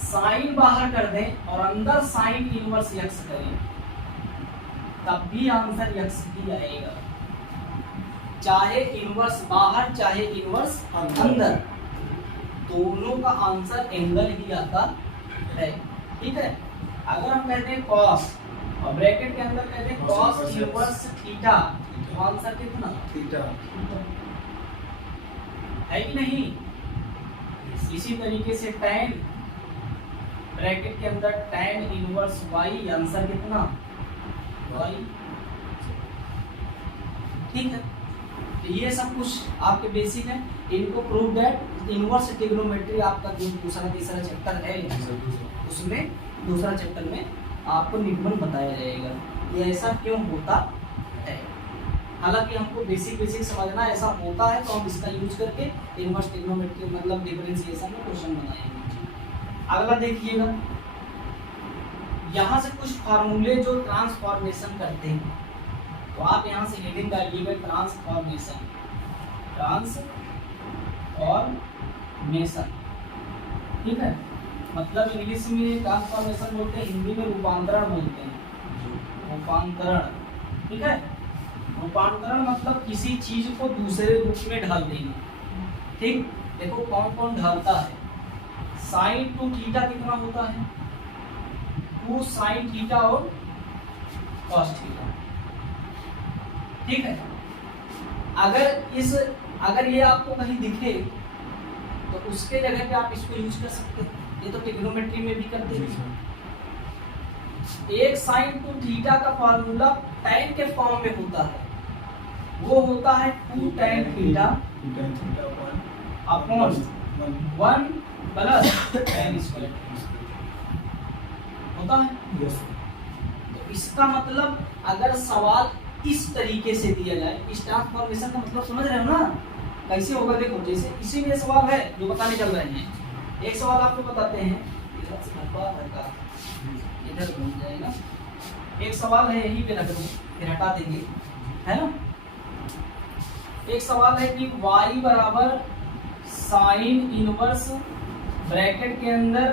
साइन बाहर कर दें और अंदर साइन इनवर्स यक्स करें तब भी आंसर यक्स ही आएगा, चाहे इनवर्स बाहर चाहे इनवर्स अंदर, दोनों का आंसर एंगल ही आता है। ठीक है, अगर हम कहते हैं cos और ब्रैकेट के अंदर कहते हैं cos इनवर्स थीटा तो आंसर कितना? थीटा है कि नहीं? इसी तरीके से tan ब्रैकेट के अंदर tan इनवर्स y आंसर कितना? y। ठीक है, तो ये सब कुछ आपके बेसिक है। इनको प्रूव दैट इनवर्स ट्रिग्नोमेट्री आपका जो दूसरा तीसरा चैप्टर है उसमें दूसरा चैप्टर में आपको निगमन बताया जाएगा ये ऐसा क्यों होता है। हालांकि हमको बेसिक समझना ऐसा होता है तो हम इसका यूज करके इनवर्स ट्रिग्नोमेट्री मतलब डिफरेंशिएशन में क्वेश्चन बनाएंगे। अगला देखिएगा, यहाँ से कुछ फार्मूले जो ट्रांसफॉर्मेशन करते हैं तो आप यहाँ से हेडिंग डालिएगा ट्रांसफॉर्मेशन, ट्रांसफॉर्मेशन। ठीक है, मतलब इंग्लिश में ट्रांसफॉर्मेशन बोलते हैं, हिंदी में रूपांतरण बोलते हैं, रूपांतरण। ठीक है, रूपांतरण मतलब किसी चीज को दूसरे रूप में ढाल देना। ठीक, देखो कौन कौन ढालता है। साइन टू थीटा कितना होता है? 2 साइन थीटा और कॉस थीटा। ठीक है, अगर ये आपको कहीं दिखे तो उसके जगह पे आप इसको यूज कर सकते हैं। ये तो ट्रिग्नोमेट्री में भी करते हैं। एक साइन टू थीटा का फॉर्मूला tan के फॉर्म में होता है, वो होता है 2 tan theta upon 1 plus tan square होता है। तो इसका मतलब अगर सवाल इस तरीके से दिया जाए, इस ट्रांसफॉर्मेशन का मतलब समझ रहे हो ना कैसे होगा? देखो जैसे इसी में सवाल है जो बताने चल रहे हैं। एक सवाल आपको बताते हैं, इधर घूम जाएगा। एक सवाल है यहीं पे रख दो, फिर हटा देंगे, है ना। एक सवाल है कि y बराबर साइन इनवर्स ब्रैकेट के अंदर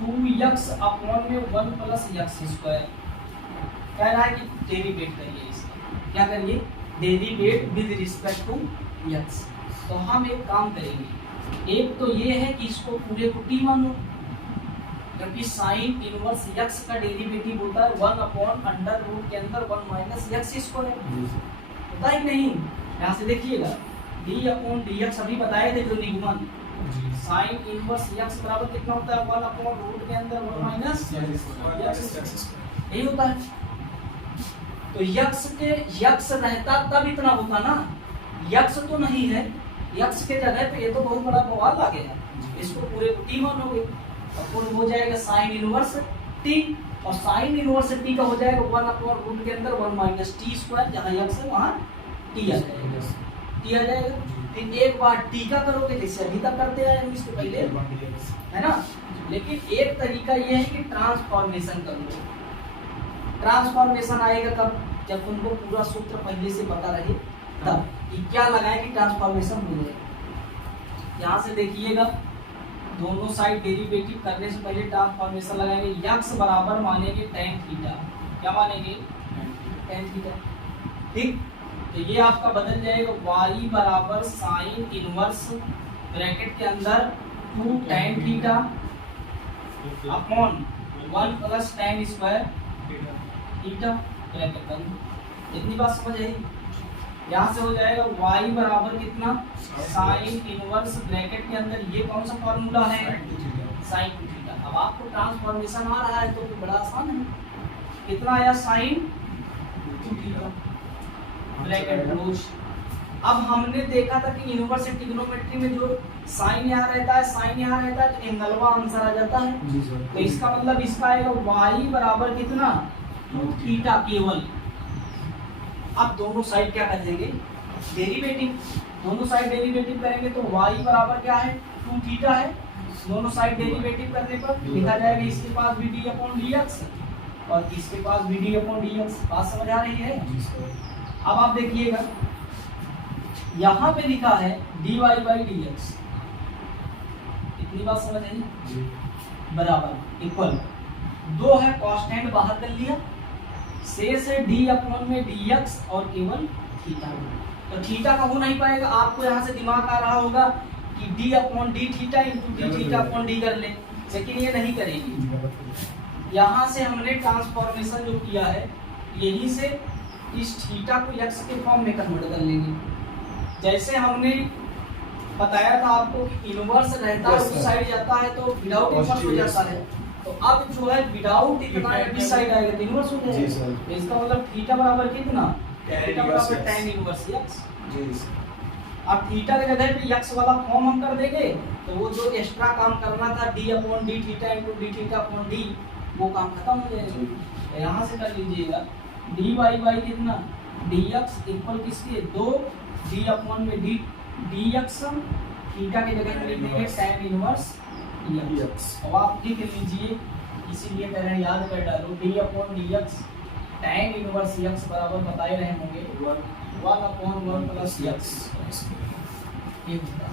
2x अपॉन में 1 प्लस x स्क्वायर। कह रहा है कि डेरिवेट करिए इसका। क्या करिए? Derivate with respect to x। तो हम एक काम करेंगे, एक तो ये है कि इसको पूरे को t मान लो, क्योंकि साइन इनवर्स x का डेरिवेटिव होता है 1 अपॉन अंडर रूट के अंदर 1 माइनस x स्क्वायर। होता है कि नहीं? यहाँ से देखिएगा d अपॉन dx अभी बताए थे जो निगमन, साइन इनवर्स x बराबर कितना होता है? 1 अपॉन रूट के अंदर 1 माइनस x। यही होता है। तो यक्स रहता तब इतना होता ना, यक्स तो नहीं है, यक्स के जगह पे ये तो बहुत बड़ा बवाल आ गया। इसको पूरे को टी मानोगे तो हो जाएगा साइन इनवर्स टी, और साइन इनवर्स टी का हो जाएगा 1 अपॉन रूट के अंदर 1 माइनस टी स्क्वायर। जहाँ यक्स है वहाँ टी आ जाएगा, टी आ जाएगा। फिर एक बार टी का करोगे जैसे अभी तक करते आए हम इसके पहले, है ना। लेकिन एक तरीका ये है कि ट्रांसफॉर्मेशन करो। ट्रांसफॉर्मेशन आएगा कब? जब तुमको पूरा सूत्र पहले से पता रहे तब कि क्या लगाए कि ट्रांसफॉर्मेशन हो जाए। यहाँ से देखिएगा दोनों साइड डेरिवेटिव करने से पहले ट्रांसफॉर्मेशन लगाएंगे। यक्स बराबर मानेंगे tan थीटा। क्या मानेंगे? tan theta. ठीक, तो ये आपका बदल जाएगा y बराबर साइन इनवर्स ब्रैकेट के अंदर 2 tan theta upon 1 plus tan square theta bracket बंद। इतनी बात समझ आई? यहाँ से हो जाएगा y बराबर कितना? साइन इनवर्स ब्रैकेट के अंदर ये कौन सा फॉर्मूला है? Sign to theta. अब आपको ट्रांसफॉर्मेशन आ रहा है तो बड़ा आसान है। कितना आया? Sign to theta bracket close. अब हमने देखा था कि इनवर्स ट्रिग्नोमेट्री में जो साइन यहाँ रहता है, साइन यहाँ रहता है, तो एंगलवा आंसर आ जाता है। तो इसका मतलब इसका आएगा y बराबर कितना? 2 थीटा केवल। अब दोनों साइड क्या कर देंगे? डेरिवेटिव। दोनों साइड डेरिवेटिव करेंगे तो y बराबर क्या है? 2 थीटा है, दोनों साइड डेरिवेटिव करने पर लिखा जाएगा इसके पास भी डी अपॉन डी एक्स और इसके पास भी डी अपॉन डी एक्स। बात समझ आ रही है? अब आप देखिएगा यहाँ पे लिखा है dy बाई डी एक्स, इतनी बात समझ आई? बराबर इक्वल 2 है, कांस्टेंट बाहर कर लिया, शेष है डी अपॉन में डी एक्स और केवल थीटा। तो थीटा का हो नहीं पाएगा, आपको यहाँ से दिमाग आ रहा होगा कि D upon D theta into D theta upon D कर ले, लेकिन ये नहीं करेगी। यहाँ से हमने ट्रांसफॉर्मेशन जो किया है यहीं से इस थीटा को एक्स के फॉर्म में कन्वर्ट कर लेंगे। जैसे हमने बताया था आपको इनवर्स रहता है उस साइड जाता है तो विदाउट इनवर्स हो जाता है, तो अब जो है विदाउट इतना इस साइड आएगा तो इनवर्स हो जाएगा। तो इसका मतलब थीटा बराबर कितना? थीटा बराबर tan इनवर्स x। अब थीटा की जगह पे x वाला फॉर्म हम कर देंगे तो वो जो एक्स्ट्रा काम करना था d upon D theta into D theta upon D, वो काम खत्म हो जाएगा। तो यहाँ से कर लीजिएगा dy बाई कितना dx इक्वल किसके 2 d अपॉन में d dx, थीटा की जगह पे लिख देंगे tan इनवर्स dx। अब आप लिख लीजिए, इसीलिए कह रहे हैं याद कर डालो d upon dx tan inverse x बराबर बताए रहे होंगे 1 अपॉन 1 प्लस x। ये होगा,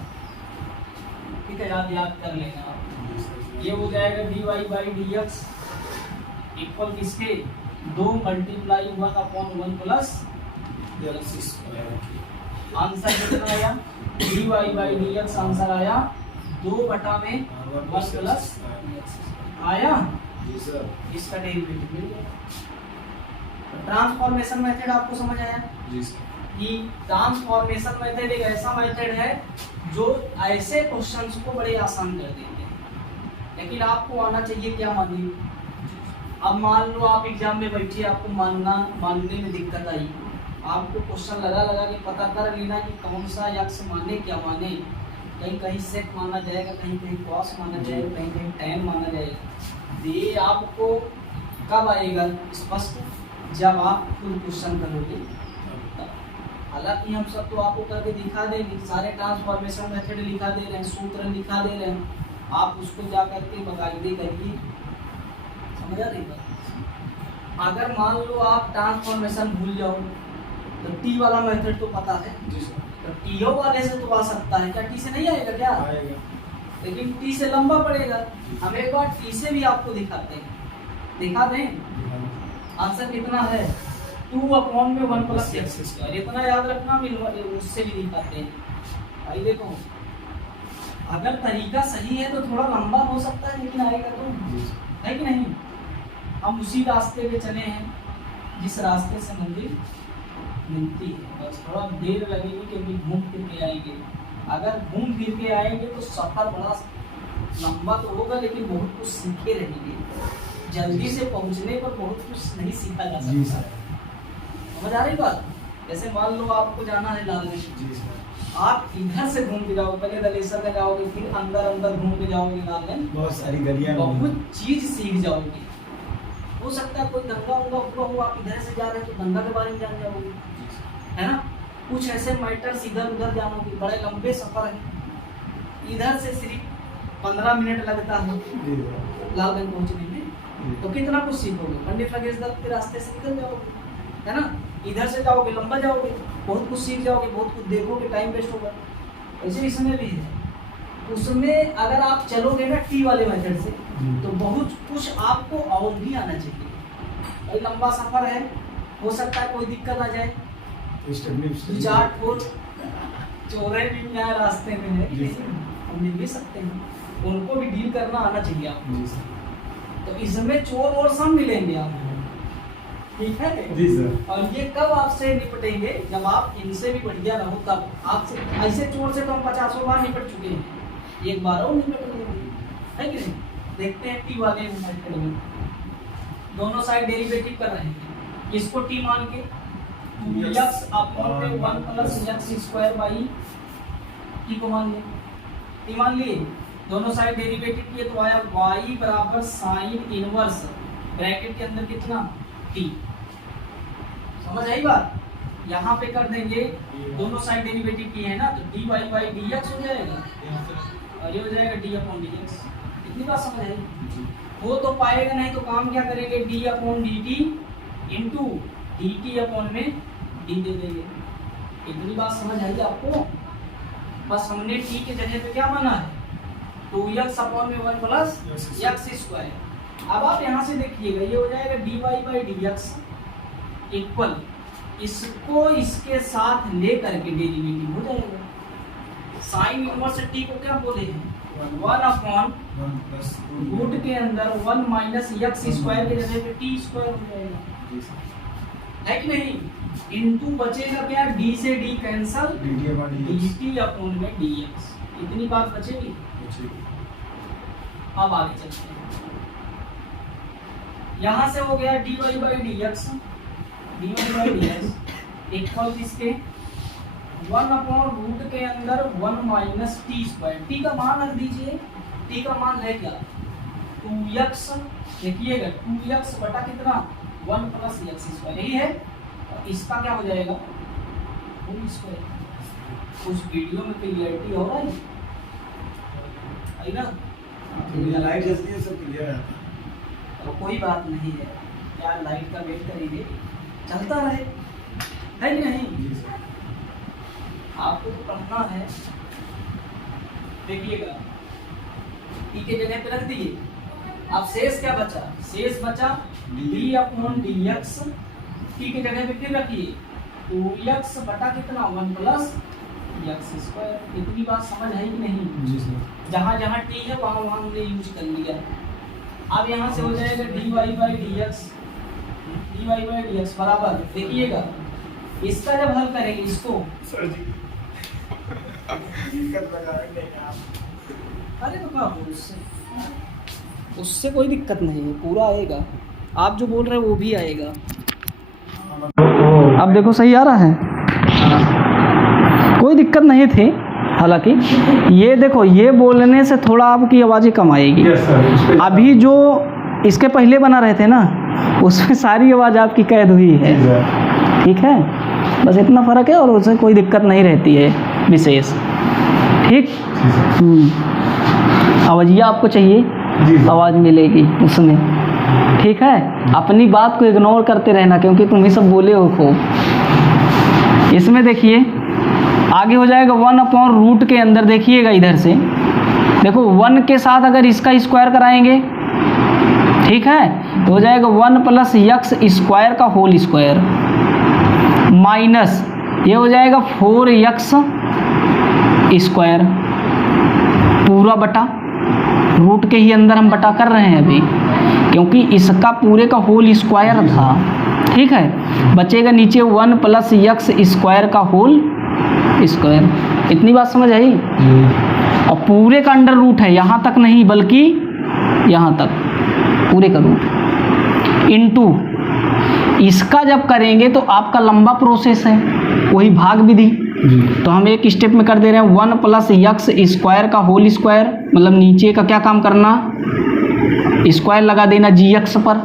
ठीक है, याद कर लेना आप। ये हो जाएगा dy बाई dx इक्वल किसके 2 मल्टीप्लाई 1 अपॉन 1 प्लस आंसर कितना आया dy बाई dx, आंसर आया 2 बटा में 1 प्लस आया। इसका डेरिवेटिव मिल गया। ट्रांसफॉर्मेशन मेथड आपको समझ आया कि ट्रांसफॉर्मेशन मेथड एक ऐसा मेथड है जो ऐसे क्वेश्चंस को बड़े आसान कर देते हैं, लेकिन आपको आना चाहिए क्या मानिए। अब मान लो आप एग्जाम में बैठिए, आपको मानने में दिक्कत आई, आपको क्वेश्चन लगा के पता कर लेना कि कौन सा यक्स माने क्या माने, कहीं कहीं सेक माना जाएगा, कहीं कहीं कॉस माना जाएगा, कहीं कहीं टैन माना जाएगा। ये आपको कब आएगा स्पष्ट? जब आप खुद क्वेश्चन करोगे। हालांकि हम सब तो आपको करके दिखा देंगे, सारे ट्रांसफॉर्मेशन मेथड लिखा दे रहे हैं, सूत्र लिखा दे रहे हैं, आप उसको जा करके बाकायदे करके समझ आ रही बात। अगर मान लो आप ट्रांसफॉर्मेशन भूल जाओ तो टी वाला मेथड तो पता है, तो टीओ वाले से तो आ सकता है, क्या टी से नहीं आएगा? क्या आएगा, लेकिन टी से लंबा पड़ेगा। हम एक बार टी से भी आपको दिखाते हैं, दिखा दें। आंसर कितना है 2 अपॉन में 1 प्लस एक्स स्क्वायर, इतना याद रखना, उससे भी दिखाते हैं। भाई देखो, अगर तरीका सही है तो थोड़ा लंबा हो सकता है, लेकिन आएगा तो, है कि नहीं? हम उसी रास्ते पे चले हैं जिस रास्ते से मंजिल मिलती है, बस थोड़ा देर लगेगी क्योंकि घूम फिर के आएंगे। अगर घूम फिर के आएंगे तो सफर बड़ा लंबा तो होगा, लेकिन बहुत कुछ सीखे रहेंगे। जल्दी से पहुंचने पर बहुत कुछ नहीं सीखा जा सकता। समझ आ रही बात? जैसे मान लो आपको जाना है लालगंज, आप इधर से घूम के जाओगे, पहले दलेसर में जाओगे, फिर अंदर घूम के जाओगे लालगंज, बहुत सारी गलियां, बहुत चीज सीख जाओगे। हो सकता है कोई दंगा उंगा हुआ हो, आप इधर से जा रहे हैं तो दंगा के बारे में जान जाओगे, है ना? कुछ ऐसे मैटर्स इधर उधर जानोगे, बड़े लंबे सफर है। इधर से सिर्फ 15 मिनट लगता है लालगंज पहुंचने में, तो कितना कुछ सीखोगे। पंडित राकेश दत्त के रास्ते से निकल जाओगे, है ना? इधर से जाओगे, लंबा जाओगे, बहुत कुछ सीख जाओगे, बहुत कुछ देखोगे, टाइम वेस्ट होगा। ऐसे इसमें भी है, उसमें अगर आप चलोगे ना टी वाले मेथड से तो बहुत कुछ आपको और भी आना चाहिए। भाई लंबा सफर है, हो सकता है कोई दिक्कत आ जाए, 2-4 फुट चोरे भी यहाँ रास्ते में है, हम मिल भी सकते हैं, उनको भी डील करना आना चाहिए आपको। तो इसमें चोर और सब मिलेंगे आपको, ठीक है जी सर। और ये कब आपसे निपटेंगे? जब आप इनसे भी बढ़िया रहो तब। आपसे ऐसे चोर से तो हम 50 बार निपट चुके हैं, एक बार और निपट लेंगे, है कि नहीं? देखते हैं टी वाले मेथड में दोनों साइड डेरिवेटिव कर रहे हैं, इसको टी मान के x अपॉन में 1 plus x square by T को मान लिए, टी मान लिए, दोनों साइड डेरिवेटिव किए तो आया y बराबर साइन इनवर्स ब्रैकेट के अंदर कितना t। समझ आई बात? यहाँ पे कर देंगे, दोनों साइड डेरिवेटिव किए हैं ना, तो dy बाई dx हो जाएगा, और ये हो जाएगा डी अपॉन डी एक्स। इतनी बात समझ आई? हो तो पाएगा, नहीं तो काम क्या करेंगे, D upon D T into D T upon में डी दे देंगे। इतनी बात समझ आई आपको? बस हमने टी के जगह पे क्या माना है, 2x अपॉन में 1 प्लस एक्स स्क्वायर। अब आप यहाँ से देखिएगा, ये हो जाएगा d y by d x equal, इसको इसके साथ ले करके डेरिवेटिव हो जाएगा। साइन इनवर्स टी को क्या बोले हैं, 1 अपॉन रूट के अंदर 1 माइनस एक्स स्क्वायर के जगह पे टी स्क्वायर हो जाएगा, है कि नहीं? इनटू बचेगा क्या, डी से D cancel, D T upon में डी एक्स। इतनी बात बचेगी। अब आगे चलते हैं, यहाँ से हो गया d y by d x, d y by d x equal किसके, 1 अपॉन रूट के अंदर 1 माइनस टी स्क्वायर। टी का मान रख दीजिए, टी का मान है क्या, 2x, देखिएगा 2x बटा कितना, 1 प्लस एक्स स्क्वायर, यही है। और इसका क्या हो जाएगा, होल स्क्वायर। उस वीडियो में क्लियरिटी हो रहा है, ना? लाइट जलती है, सब क्लियर है। तो कोई बात नहीं है यार, लाइट का वेट करेंगे, चलता रहे, है कि नहीं? आपको तो पढ़ना है। देखिएगा टी के जगह पे रख दिए। अब शेष क्या बचा, शेष बचा D upon d x, T के जगह पे फिर रखिए 2x बटा कितना, 1 प्लस एक्स स्क्वायर। इतनी बात समझ है कि नहीं? जी सर। जहाँ जहाँ टी है वहाँ वहाँ हमने यूज कर लिया। अब यहाँ से हो जाएगा d y by d x, d y by d x बराबर, देखिएगा इसका जब हल करेंगे इसको, सर जी दिक्कत लगा रहे हैं आप। अरे तो क्या उससे कोई दिक्कत नहीं है, पूरा आएगा। आप जो बोल रहे हैं वो भी आएगा। अब देखो सही आ रहा है, कोई दिक्कत नहीं थी। हालांकि ये देखो, ये बोलने से थोड़ा आपकी आवाज़ें कम आएगी। अभी जो इसके पहले बना रहे थे ना, उसमें सारी आवाज़ आपकी कैद हुई है, ठीक है? बस इतना फ़र्क है, और उससे कोई दिक्कत नहीं रहती है विशेष, ठीक? आवाज़िया आपको चाहिए, आवाज़ मिलेगी उसमें, ठीक है? अपनी बात को इग्नोर करते रहना, क्योंकि तुम ही सब बोले हो खूब। इसमें देखिए आगे हो जाएगा 1 अपॉन रूट के अंदर, देखिएगा इधर से देखो 1 के साथ अगर इसका स्क्वायर कराएंगे, ठीक है, तो हो जाएगा 1 प्लस एक्स स्क्वायर का होल स्क्वायर माइनस ये हो जाएगा 4x स्क्वायर पूरा बटा, रूट के ही अंदर हम बटा कर रहे हैं अभी, क्योंकि इसका पूरे का होल स्क्वायर था, ठीक है? बचेगा नीचे 1 प्लस एक्स स्क्वायर का होल स्क्वायर। इतनी बात समझ आई? और पूरे का अंडर रूट है, यहाँ तक नहीं बल्कि यहाँ तक पूरे का रूट इनटू इसका जब करेंगे तो आपका लंबा प्रोसेस है, वही भाग विधि। तो हम एक स्टेप में कर दे रहे हैं 1 प्लस एक्स स्क्वायर का होल स्क्वायर, मतलब नीचे का क्या काम करना, स्क्वायर लगा देना जी एक्स पर,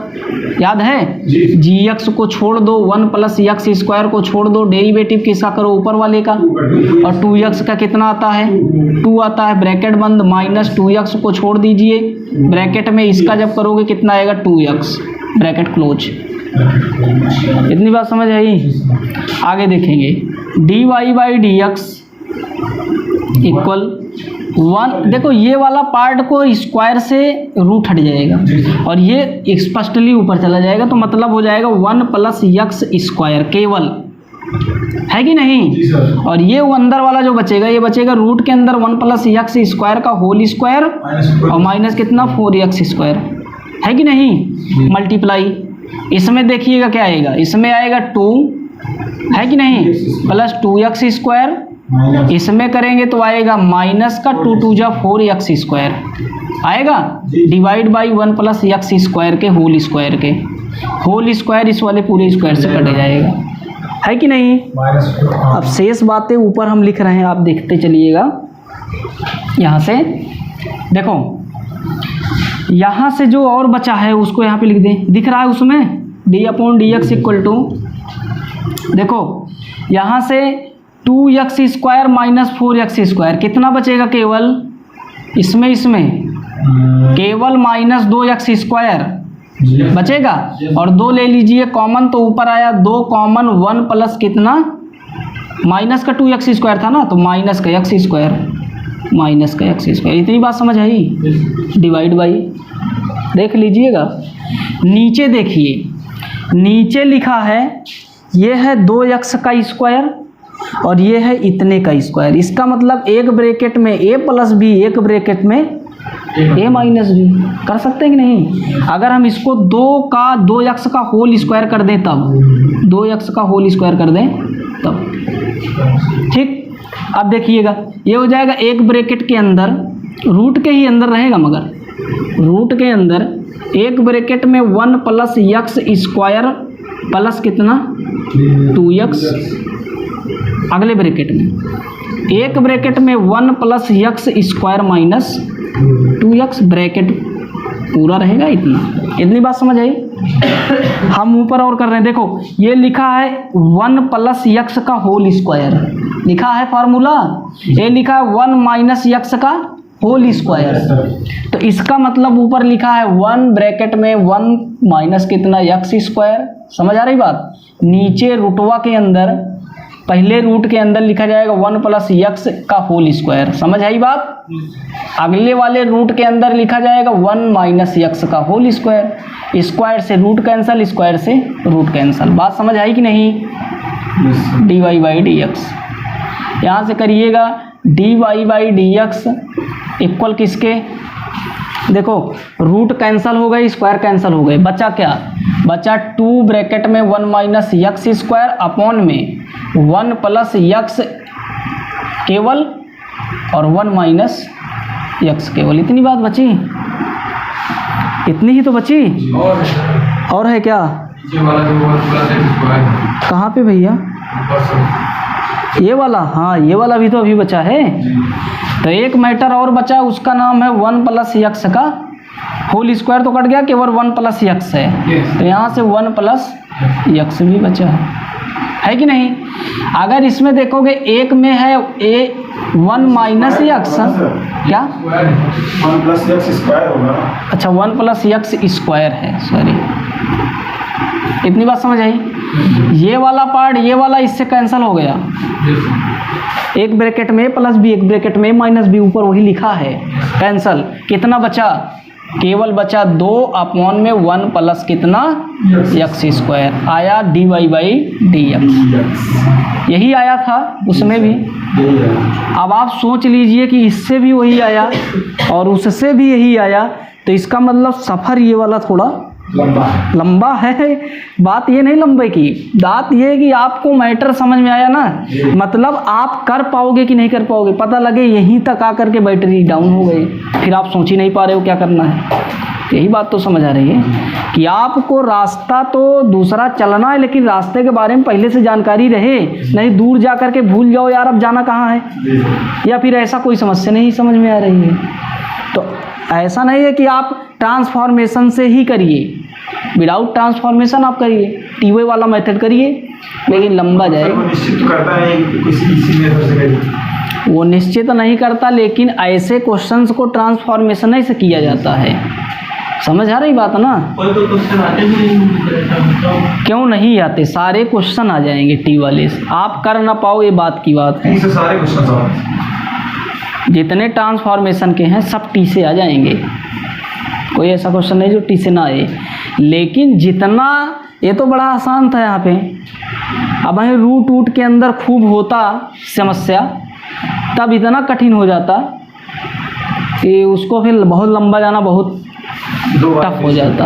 याद है? जी एक्स को छोड़ दो, 1 प्लस एक्स स्क्वायर को छोड़ दो, डेरिवेटिव किसका करो, ऊपर वाले का, और 2x का कितना आता है, 2 आता है, ब्रैकेट बंद, माइनस 2x को छोड़ दीजिए, ब्रैकेट में इसका जब करोगे कितना आएगा, 2x, ब्रैकेट क्लोज। इतनी बात समझ आई? आगे देखेंगे d y by d x equal 1, देखो ये वाला पार्ट को स्क्वायर से रूट हट जाएगा और ये स्पष्टली ऊपर चला जाएगा, तो मतलब हो जाएगा 1 प्लस एक्स स्क्वायर केवल, है कि नहीं? और ये वो अंदर वाला जो बचेगा, ये बचेगा रूट के अंदर 1 प्लस एक्स स्क्वायर का होल स्क्वायर और माइनस कितना 4x स्क्वायर, है कि नहीं? मल्टीप्लाई इसमें देखिएगा क्या आएगा, इसमें आएगा 2, है कि नहीं, प्लस 2x स्क्वायर, इसमें करेंगे तो आएगा माइनस का 2 2 जा 4x स्क्वायर आएगा, divide by 1 plus x square के होल स्क्वायर के, होल स्क्वायर इस वाले पूरे स्क्वायर से कट जाएगा, है कि नहीं? अब शेष बातें ऊपर हम लिख रहे हैं, आप देखते चलिएगा। यहाँ से देखो, यहाँ से जो और बचा है उसको यहाँ पे लिख दें, दिख रहा है उसमें d upon d x equal to, देखो यहाँ से 2x square minus 4x square कितना बचेगा, केवल इसमें केवल -2x² बचेगा, और 2 ले लीजिए कॉमन, तो ऊपर आया 2 कॉमन 1 प्लस कितना, माइनस का 2x² था ना, तो माइनस का x²। इतनी बात समझ आई? डिवाइड बाई, देख लीजिएगा नीचे, देखिए नीचे लिखा है ये है 2x का स्क्वायर और ये है इतने का स्क्वायर। इसका मतलब एक ब्रैकेट में a प्लस b, एक ब्रैकेट में a माइनस b। कर सकते हैं कि नहीं? अगर हम इसको 2x का होल स्क्वायर कर दें तब, 2x का होल स्क्वायर कर दें तब, ठीक। अब देखिएगा ये हो जाएगा एक ब्रैकेट के अंदर, रूट के ही अंदर रहेगा, मगर रूट के अंदर एक ब्रैकेट में 1 प्लस x² प्लस कितना 2x, अगले ब्रैकेट में एक ब्रैकेट में 1 plus x² minus 2x, bracket पूरा रहेगा। इतनी बात समझ आई? हम ऊपर और कर रहे हैं, देखो ये लिखा है 1 प्लस x का होल स्क्वायर, लिखा है फार्मूला, ये लिखा है 1 माइनस x का होल स्क्वायर, तो इसका मतलब ऊपर लिखा है 1 ब्रैकेट में 1 माइनस कितना x²। समझ आ रही बात? नीचे रूटवा के अंदर, पहले रूट के अंदर लिखा जाएगा 1 प्लस x का होल स्क्वायर। समझ आई बात? अगले वाले रूट के अंदर लिखा जाएगा 1 माइनस x का होल स्क्वायर। स्क्वायर से रूट कैंसल, स्क्वायर से रूट कैंसल। बात समझ आई कि नहीं? dy/dx, यहाँ से करिएगा dy/dx इक्वल किसके, देखो रूट कैंसल हो गए, स्क्वायर कैंसल हो गए, बचा क्या, बचा 2 ब्रैकेट में 1 माइनस x² अपॉन में 1 प्लस x केवल और 1 माइनस x केवल। इतनी बात बची, इतनी ही तो बची, और है क्या? कहाँ पे भैया? ये वाला, हाँ ये वाला भी तो अभी बचा है। तो एक मैटर और बचा, उसका नाम है 1 प्लस x का होल स्क्वायर, तो कट गया, केवल 1 प्लस x है, तो यहाँ से 1 प्लस x भी बचा है कि नहीं? अगर इसमें देखोगे एक में है 1 माइनस x, क्या 1 प्लस x² होगा। अच्छा 1 प्लस x² है, सॉरी। इतनी बात समझ आई? ये वाला पार्ट, ये वाला इससे कैंसिल हो गया, एक ब्रैकेट में प्लस b, एक ब्रैकेट में माइनस b, ऊपर वही लिखा है, कैंसिल। कितना बचा, केवल बचा 2 अपॉन में 1 प्लस कितना x², आया dy/dx, यही आया था उसमें भी। अब आप सोच लीजिए कि इससे भी वही आया और उससे भी यही आया, तो इसका मतलब सफ़र ये वाला थोड़ा लंबा है। बात ये नहीं लंबे की, बात ये है कि आपको मैटर समझ में आया ना, मतलब आप कर पाओगे कि नहीं कर पाओगे। पता लगे यहीं तक आकर के बैटरी डाउन हो गई, फिर आप सोच ही नहीं पा रहे हो क्या करना है। यही बात तो समझ आ रही है कि आपको रास्ता तो दूसरा चलना है, लेकिन रास्ते के बारे में पहले से जानकारी रहे, नहीं दूर जा कर के भूल जाओ यार अब जाना कहाँ है, या फिर ऐसा कोई समस्या नहीं समझ में आ रही है। तो ऐसा नहीं है कि आप ट्रांसफॉर्मेशन से ही करिए, विदाउट ट्रांसफॉर्मेशन आप करिए, टीवे वाला मेथड करिए, लेकिन लंबा जाएगा। निश्चित करता है किसी मेथड से करिए, वो निश्चित नहीं करता, लेकिन ऐसे क्वेश्चंस को ट्रांसफॉर्मेशन से किया जाता है। समझ आ रही बात ना? कोई तो क्वेश्चन आते नहीं, क्यों नहीं आते? सारे क्वेश्चन आ जाएंगे टी वाले से, आप कर ना पाओ ये बात की बात है। सारे क्वेश्चन जितने ट्रांसफॉर्मेशन के हैं सब टी से आ जाएंगे, कोई ऐसा क्वेश्चन नहीं जो टी से ना आए। लेकिन जितना, ये तो बड़ा आसान था यहाँ पे, अब हमें रूट के अंदर खूब होता समस्या, तब इतना कठिन हो जाता कि उसको फिर बहुत लंबा जाना बहुत टफ हो जाता,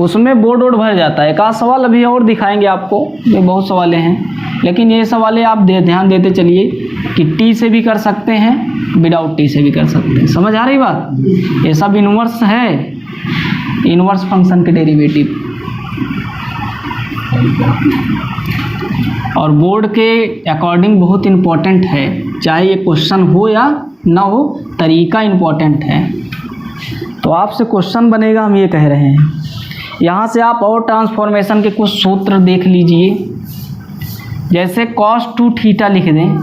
उसमें बोर्ड भर जाता है। एक आध सवाल अभी और दिखाएंगे आपको, ये बहुत सवालें हैं, लेकिन ये सवालें आप ध्यान देते चलिए कि टी से भी कर सकते हैं, विदाउट टी से भी कर सकते हैं। समझ आ रही बात? ये सब इन्वर्स है, इन्वर्स फंक्शन के डेरिवेटिव, और बोर्ड के अकॉर्डिंग बहुत इम्पोर्टेंट है, चाहे ये क्वेश्चन हो या ना हो, तरीका इम्पोर्टेंट है। तो आपसे क्वेश्चन बनेगा, हम ये कह रहे हैं। यहाँ से आप और ट्रांसफॉर्मेशन के कुछ सूत्र देख लीजिए, जैसे cos 2 थीटा लिख दें,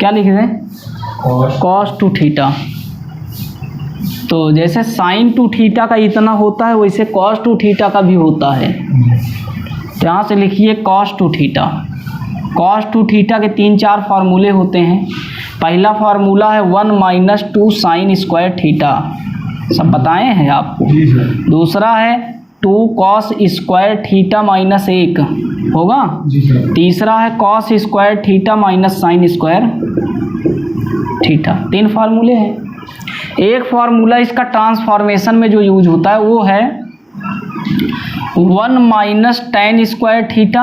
क्या लिख दें, कॉस टू थीटा। तो जैसे साइन टू थीटा का इतना होता है वैसे कॉस टू थीटा का भी होता है। तो यहाँ से लिखिए cos two theta. Cos two theta के 3-4 फार्मूले होते हैं। पहला फार्मूला है 1 माइनस 2 साइन स्क्वायर थीटा, सब बताए हैं आपको। दूसरा है 2 कॉस स्क्वायर थीटा माइनस 1 होगा। तीसरा है cos square theta minus sign square theta. 3 फार्मूले हैं। एक फार्मूला इसका ट्रांसफॉर्मेशन में जो यूज होता है वो है 1 minus ten square theta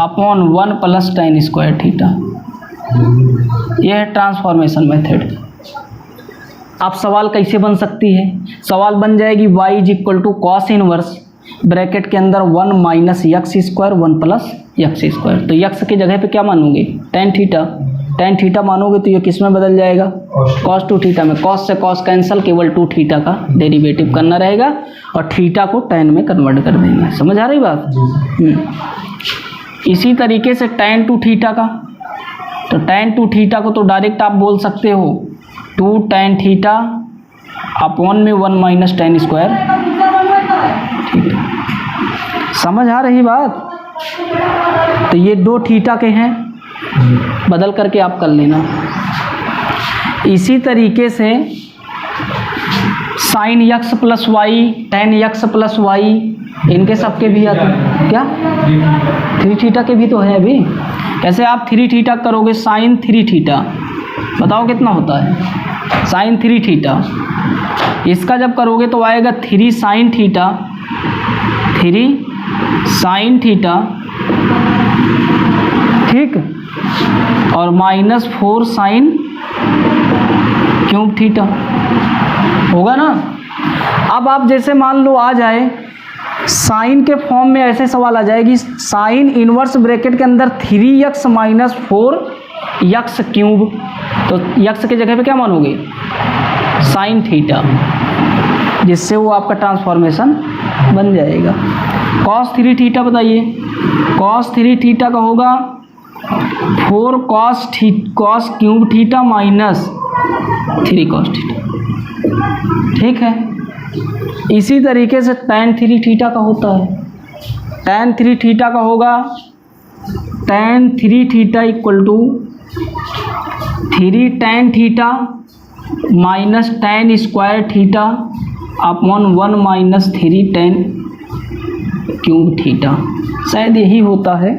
upon 1 plus ten square theta. यह है ट्रांसफॉर्मेशन मेथड। अब सवाल कैसे बन सकती है, सवाल बन जाएगी y is equal to cos inverse bracket के अंदर 1 minus x square 1 plus x square. तो यक्स की जगह पे क्या मानोगे, टेन थीटा। टेन थीटा मानोगे तो ये किस में बदल जाएगा, कॉस टू थीटा में। कॉस से कॉस कैंसिल, केवल 2 थीटा का डेरिवेटिव करना रहेगा और थीटा को टेन में कन्वर्ट कर देंगे। समझ आ रही बात। इसी तरीके से टेन टू थीटा का, तो टेन टू थीटा को तो डायरेक्ट आप बोल सकते हो 2 टेन थीटा अपॉन में 1 माइनस टेन स्क्वायर थीटा। समझ आ रही बात। तो ये 2 थीटा के हैं, बदल करके आप कर लेना। इसी तरीके से sine x plus y, tan x plus y, इनके सबके भी आते हैं। क्या 3 थीटा के भी तो है अभी। कैसे आप 3 थीटा करोगे, साइन 3 थीटा, बताओ कितना होता है साइन 3 थीटा। इसका जब करोगे तो आएगा 3 साइन थीटा, 3 साइन थीटा, ठीक, और माइनस 4 साइन क्यूब थीटा होगा ना। अब आप जैसे मान लो आ जाए साइन के फॉर्म में, ऐसे सवाल आ जाएगी साइन इनवर्स ब्रैकेट के अंदर 3x माइनस 4x क्यूब। तो यक्स की जगह पे क्या मानोगे, साइन थीटा, जिससे वो आपका ट्रांसफॉर्मेशन बन जाएगा। कॉस 3 थीटा बताइए, कॉस 3 थीटा का होगा 4 cos cube theta minus 3 cos theta, ठीक है। इसी तरीके से tan 3 थीटा का होता है, tan 3 थीटा का होगा tan 3 theta equal to 3 tan theta minus tan square theta upon 1 minus 3 tan cube theta. शायद यही होता है,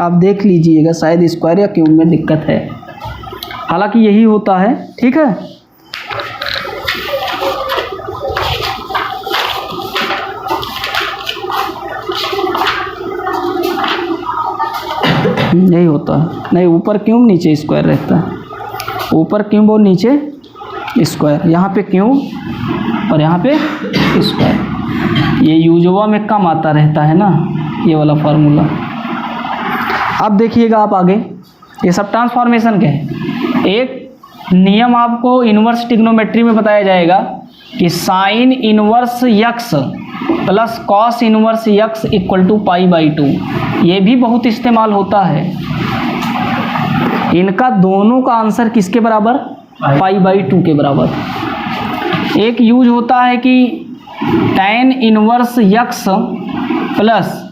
आप देख लीजिएगा, शायद स्क्वायर या क्यूब में दिक्कत है, हालांकि यही होता है, ठीक है। यही होता है, नहीं ऊपर क्यूब नीचे स्क्वायर रहता है, ऊपर क्यूब और नीचे स्क्वायर, यहाँ पे क्यूब और यहाँ पे स्क्वायर। ये यूजुआ में कम आता रहता है ना ये वाला फार्मूला। अब देखिएगा आप आगे, ये सब ट्रांसफॉर्मेशन के हैं। एक नियम आपको इन्वर्स ट्रिग्नोमेट्री में बताया जाएगा कि sine inverse x plus cos inverse x equal to π/2। ये भी बहुत इस्तेमाल होता है। इनका दोनों का आंसर किसके बराबर, π/2 के बराबर। एक यूज होता है कि tan inverse x plus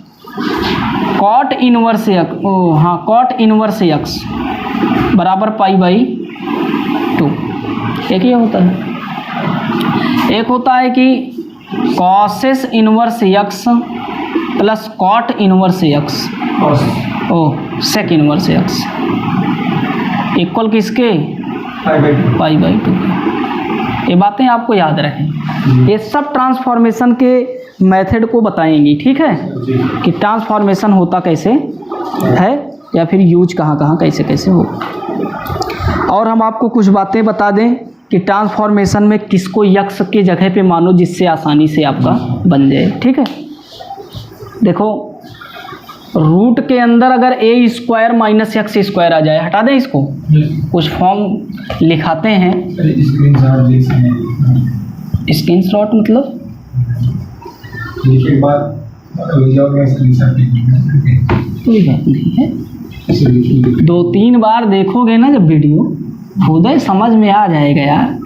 cot inverse x, cot inverse x बराबर π/2। एक ये होता है। एक होता है कि cosec inverse x plus cot inverse x, sec inverse x equal किसके, π/2। ये बातें आपको याद रहें। ये सब ट्रांसफॉर्मेशन के मेथड को बताएंगी, ठीक है, कि ट्रांसफॉर्मेशन होता कैसे है या फिर यूज कहाँ कहाँ कैसे कैसे हो। और हम आपको कुछ बातें बता दें कि ट्रांसफॉर्मेशन में किसको यक्स के जगह पे मानो जिससे आसानी से आपका बन जाए, ठीक है। देखो रूट के अंदर अगर a square minus x square आ जाए, हटा दें इसको, कुछ फॉर्म लिखाते हैं। स्क्रीनशॉट मतलब कोई बात नहीं है, 2-3 बार देखोगे ना जब वीडियो, खुद ही समझ में आ जाएगा यार,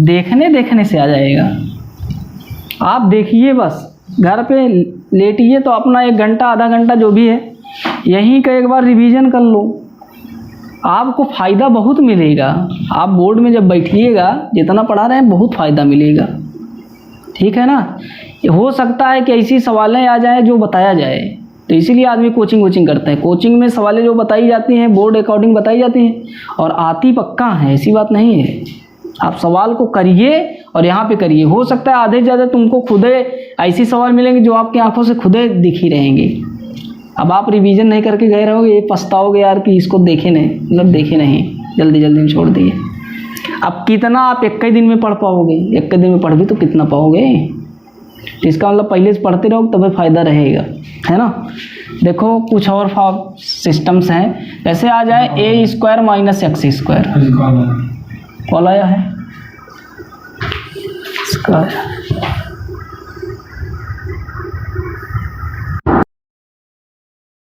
देखने से आ जाएगा। आप देखिए बस, घर पे लेटिए तो अपना 1 घंटा आधा घंटा जो भी है यहीं का एक बार रिवीजन कर लो, आपको फ़ायदा बहुत मिलेगा। आप बोर्ड में जब बैठिएगा, जितना पढ़ा रहे हैं बहुत फ़ायदा मिलेगा, ठीक है ना। हो सकता है कि ऐसी सवालें आ जाए जो बताया जाए, तो इसीलिए आदमी कोचिंग करता है। कोचिंग में सवालें जो बताई जाती हैं बोर्ड अकॉर्डिंग बताई जाती हैं, और आती पक्का है, ऐसी बात नहीं है। आप सवाल को करिए और यहाँ पे करिए। हो सकता है आधे से ज़्यादा तुमको खुद ऐसी सवाल मिलेंगे जो आपकी आंखों से खुद दिख ही रहेंगे। अब आप रिवीजन नहीं करके गए रहोगे, ये पछताओगे यार कि इसको देखे नहीं, जल्दी में छोड़ दिए। अब कितना आप 1 ही दिन में पढ़ पाओगे? 1 दिन में पढ़ भी तो कितना पाओगे? इसका मतलब पहले से पढ़ते रहो तभी फ़ायदा रहेगा, है ना। देखो कुछ और सिस्टम्स हैं, जैसे आ जाए a² - x², कॉल आया है इसका।